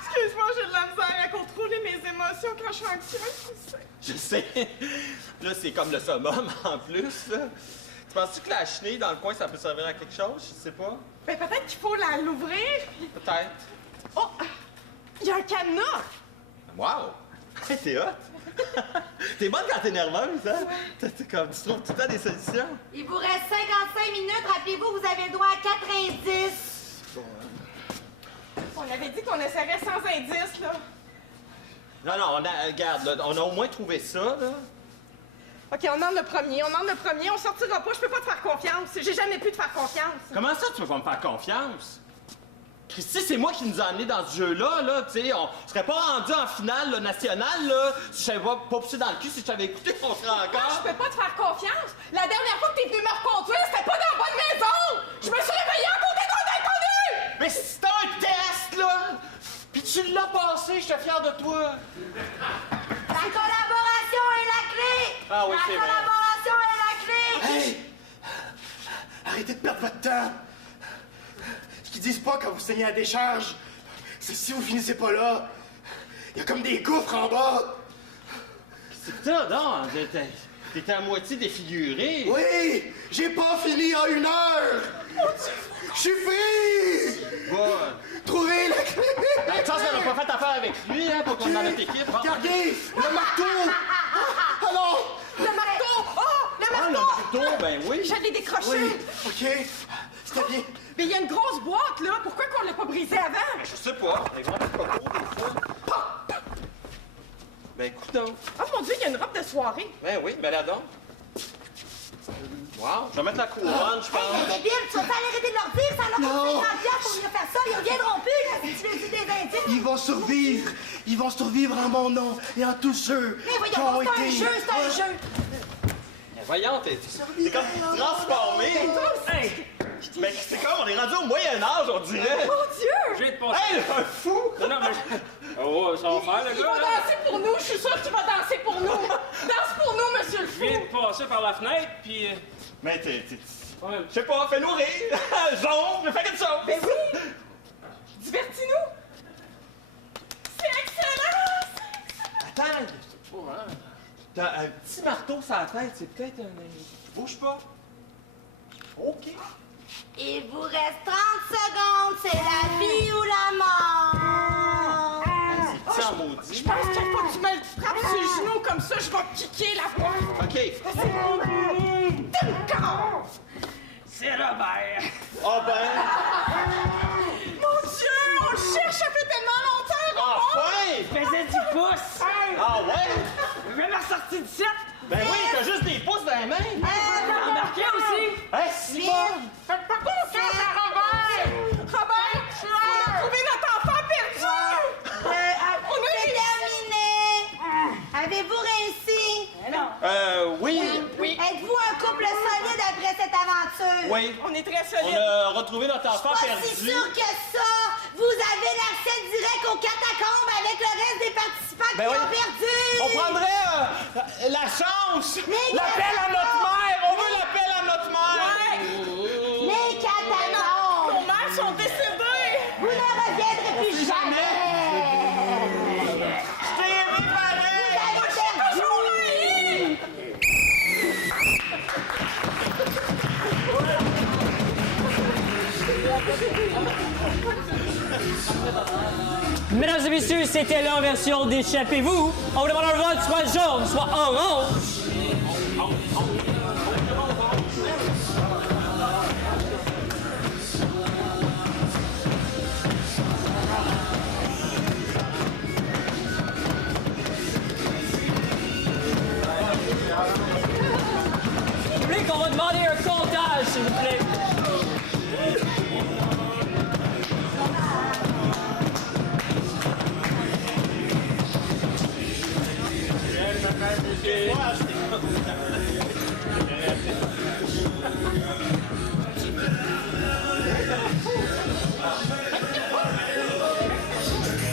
Excuse-moi, j'ai de la misère à contrôler mes émotions quand je suis anxieuse. Je sais. Là, c'est comme le summum en plus. Là. Tu penses-tu que la chenille dans le coin, ça peut servir à quelque chose? Je sais pas. Ben, peut-être qu'il faut l'ouvrir. Peut-être. Oh! Il y a un cadenas! Wow! Hey, t'es hot! T'es bonne quand t'es nerveuse, hein? T'es comme, tu trouves tout le temps des solutions. Il vous reste 55 minutes. Rappelez-vous, vous avez le droit à 4 indices. On avait dit qu'on essaierait sans indice, là. Non, regarde, là, on a au moins trouvé ça, là. OK, on demande le premier, on sortira pas, je peux pas te faire confiance. J'ai jamais pu te faire confiance. Comment ça, tu peux pas me faire confiance? Christy, c'est moi qui nous a amenés dans ce jeu-là, là, tu sais, on serait pas rendu en finale là, nationale, là, si je t'avais pas poussé dans le cul, si je t'avais écouté, on serait encore. Je peux pas te faire confiance. La dernière fois que t'es venu me reconduire, c'était pas dans la bonne maison. Je me suis réveillée à côté d'un inconnu. Mais c'était un test, là! Puis tu l'as passé, je suis fier de toi. La collaboration est la clé. Ah oui, c'est vrai. La collaboration est la clé. Hey! Arrêtez de perdre votre temps. Ce qu'ils disent pas quand vous saignez à la décharge, c'est si vous finissez pas là. Il y a comme des gouffres en bas. C'est ça, non? T'étais à moitié défiguré. Oui! J'ai pas fini en 1 heure! Je suis pris! Bon. Trouvez la clé! La chance qu'on n'a pas fait affaire avec lui, hein, pour qu'on ait notre équipe. Regardez! Le marteau! Alors! Le marteau! Oh! Le Ah, marteau! le marteau, ben oui. Je l'ai décroché! Oui, OK. C'était bien. Mais il y a une grosse boîte, là! Pourquoi qu'on l'a pas brisée avant? Je sais pas. Les gens pas trop, des fois. Ben, écoute donc. Oh mon Dieu, il y a une robe de soirée! Ben oui, ben là donc. Wow. Je vais mettre la couronne, je pense. Hey, débile, tu vas pas arrêter de leur dire, ça leur coûte 50$ pour venir faire ça, ils reviendront plus, là, si tu leur dis des indices. Ils vont survivre! Ils vont survivre en mon nom et en tous ceux Mais qui voyons, ont c'est un été... jeu, c'est un jeu. Ben voyons, t'es comme transformé. Hey! Mais c'est comme, on est rendu au Moyen-Âge, on dirait. Mon Dieu! Je viens de passer. Hey, un fou! Non, mais. Oh, ça va faire, le Il gars, va là. danser pour nous, je suis sûre qu'il va danser pour nous! Danse pour nous, monsieur le Je fou! viens de passer par la fenêtre, puis. Mais je sais pas, fais-nous rire! Jaune, fais quelque chose! Ben oui! Divertis-nous! C'est excellent! Attends, je sais pas, hein. T'as un petit marteau sur la tête, c'est peut-être un... Bouge pas. OK. Il vous reste 30 secondes, c'est la vie ou la mort. C'est en maudit. Je pense qu'il faut que tu me le frappes sur le genou, comme ça je vais kicker la porte. OK. C'est Robert. Ah ben... Mon Dieu, on le cherche, ça fait tellement longtemps, Robert! Enfin! Faisais 10 pouces. Ah ouais? Je vais la sortir de 7. Ben oui, t'as juste des pouces dans les mains. T'as remarqué aussi? Hein, si bon. Faites pas confiance à Robert! Robert, on a trouvé notre enfant perdu! C'est terminé. Avez-vous réussi? Oui. Oui. Êtes-vous un couple solide après cette aventure? Oui. On est très On solides. a retrouvé notre enfant Pas perdu. si sûr que ça! Vous avez l'accès direct aux catacombes avec le reste des participants Ben qui oui. ont perdu! On prendrait la chance! L'appel à notre mère! On veut l'appel à notre mère! Les catacombes! Nos mères sont décédées! Vous ne reviendrez plus jamais! Je t'ai aimé pareil! Vous avez perdu! Mesdames et messieurs, c'était leur version d'Échappez-vous. On vous demande un vote soit jaune, soit orange. Public, on va demander un comptage, s'il vous plaît.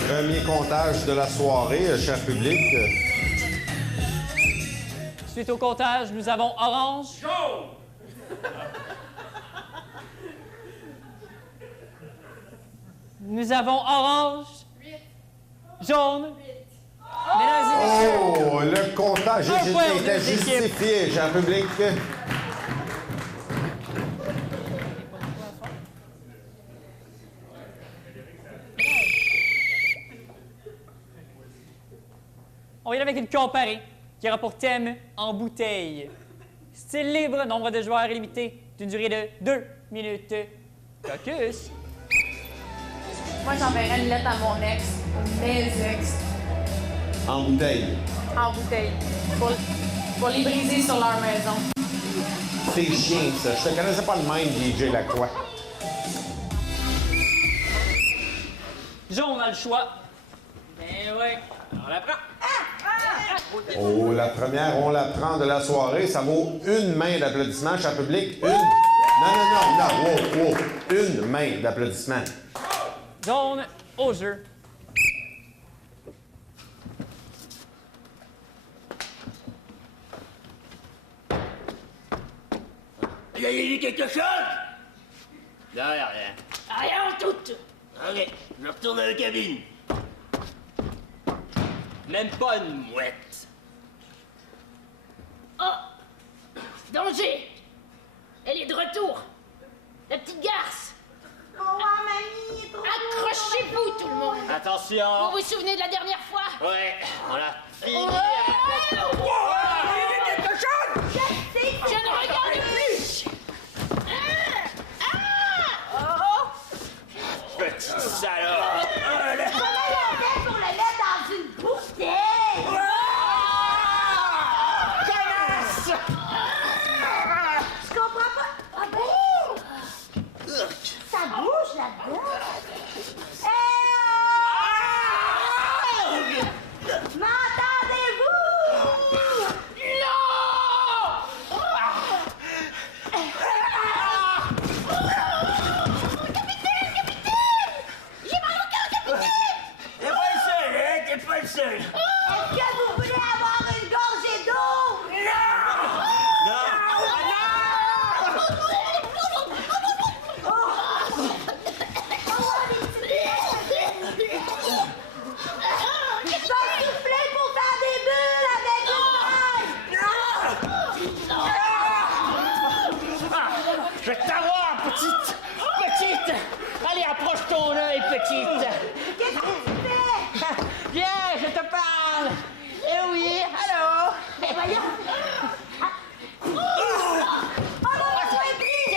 Premier comptage de la soirée, cher public. Suite au comptage, nous avons orange. Nous avons orange. Jaune. Mesdames et messieurs. Oh, le comptage Un point aux était deux équipes. justifié, cher public. On y va avec une comparée qui aura pour thème en bouteille. Style libre, nombre de joueurs illimité, d'une durée de 2 minutes. Caucus. Moi, j'enverrais une lettre à mon ex, mes ex, En bouteille. en bouteille, pour les briser sur leur maison. C'est chien, ça. Je te connaissais pas le même, DJ Lacroix. Jaune a le choix. Ben ouais, on la prend. Oh, la première, on la prend de la soirée. Ça vaut une main d'applaudissement, cher public. Une. Non. Wow. Une main d'applaudissement. Jaune au jeu. Tu as dit quelque chose? Non, rien. Rien en tout. Ok, je retourne à la cabine. Même pas une mouette. Oh! Danger! Elle est de retour! La petite garce! Oh, mamie, trop Accrochez-vous, tout le monde! Attention! Vous vous souvenez de la dernière fois? Ouais, on a fini! Quelque chose! Je ne regarde plus! Petite salope! Comment on fait pour le mettre dans une bouteille? Je comprends pas. Ah ben! Ça bouge là-dedans. M'entendez-vous? Non! T'es pas le seul! Est-ce que vous voulez avoir une gorgée d'eau? Je vais souffler pour faire des bulles avec une maille! Je vais t'avoir, petite! Petite! Allez, approche ton œil, petite! Qu'est-ce que tu fais? Viens, je te parle! Eh oui, allô? Mais voyons! Oh mon Dieu, est pris!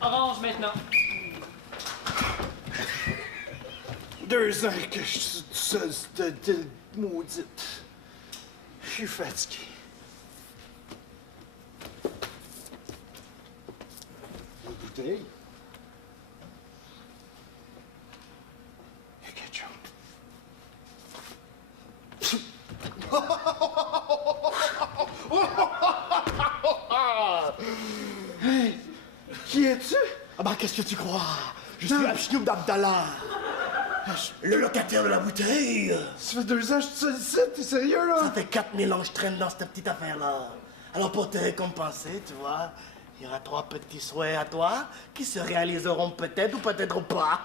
Orange maintenant. 2 ans que je suis tout seul, cette île maudite. Je suis fatigué. Une bouteille? Il y a ketchup. Hey, qui es-tu? Ah bah, qu'est-ce que tu crois? Je suis Abshnoub d'Abdallah. Le locataire de la bouteille. Ça fait 2 ans que je suis seul ici, t'es sérieux, là? Ça fait 4000 ans que je traîne dans cette petite affaire-là. Alors, pour te récompenser, tu vois, il y aura 3 petits souhaits à toi qui se réaliseront peut-être ou peut-être pas.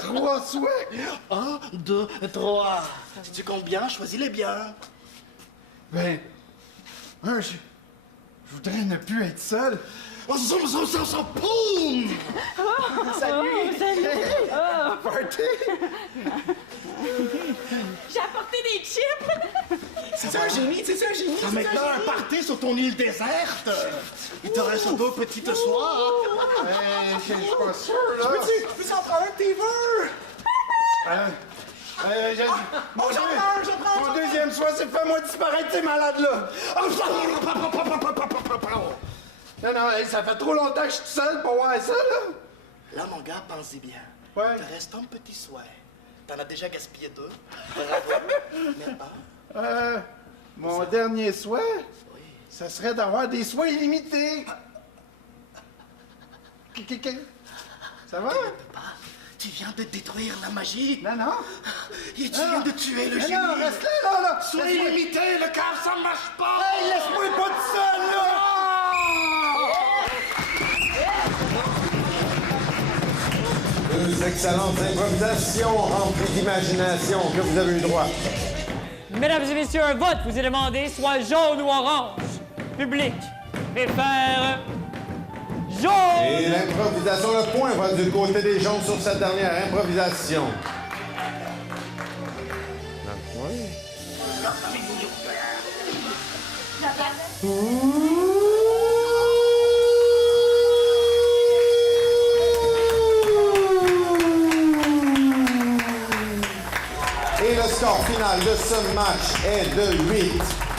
3 souhaits? 1, 2, 3. Si tu comptes bien, choisis-les bien. Ben, je voudrais ne plus être seul. Oh, boum! Salut! Party! J'ai apporté des chips! C'est un génie, c'est un génie! T'as maintenant un party sur ton île déserte! Il te reste 2 petites soirs! Je suis pas sûr, là! Je peux en prendre un de tes vœux! Mon deuxième choix, c'est fais-moi disparaître ces malades-là! Non, ça fait trop longtemps que je suis tout seul pour voir ça, là! Là, mon gars, pense-y bien. Ouais. Il te reste un petit souhait. T'en as déjà gaspillé 2. Bravo. Mais Mon dernier souhait, ça serait d'avoir des soins illimités. Ça va? Tu viens de détruire la magie. Non. Et tu viens de tuer le génie. Non, reste là. Soins illimités, le câble, ça marche pas. Hey, laisse-moi pas tout seul, là! Deux excellentes improvisations remplies d'imagination que vous avez eu droit. Mesdames et messieurs, un vote vous est demandé, soit jaune ou orange. Public préfère jaune. Et l'improvisation, le point va du côté des jaunes sur cette dernière improvisation. Et le score final de ce match est de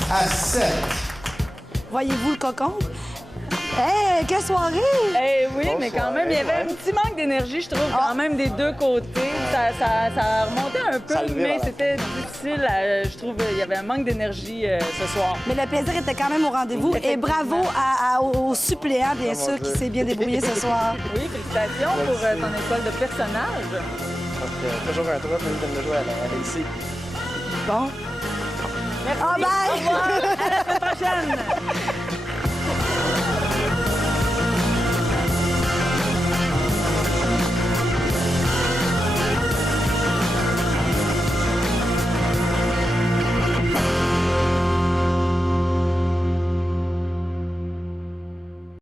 8-7. Voyez-vous le cocon? Hey, quelle soirée! Eh oui, mais quand même, il y avait un petit manque d'énergie, je trouve, quand même, des deux côtés. Ça remontait un peu, mais c'était difficile. Je trouve il y avait un manque d'énergie ce soir. Mais le plaisir était quand même au rendez-vous. Et bravo au suppléant, bien sûr, qui s'est bien débrouillé ce soir. Oui, félicitations pour ton école de personnage. Toujours un truc, même de jouer à la lycée. Bon. Merci. Ah, bye! Au revoir. À la semaine prochaine.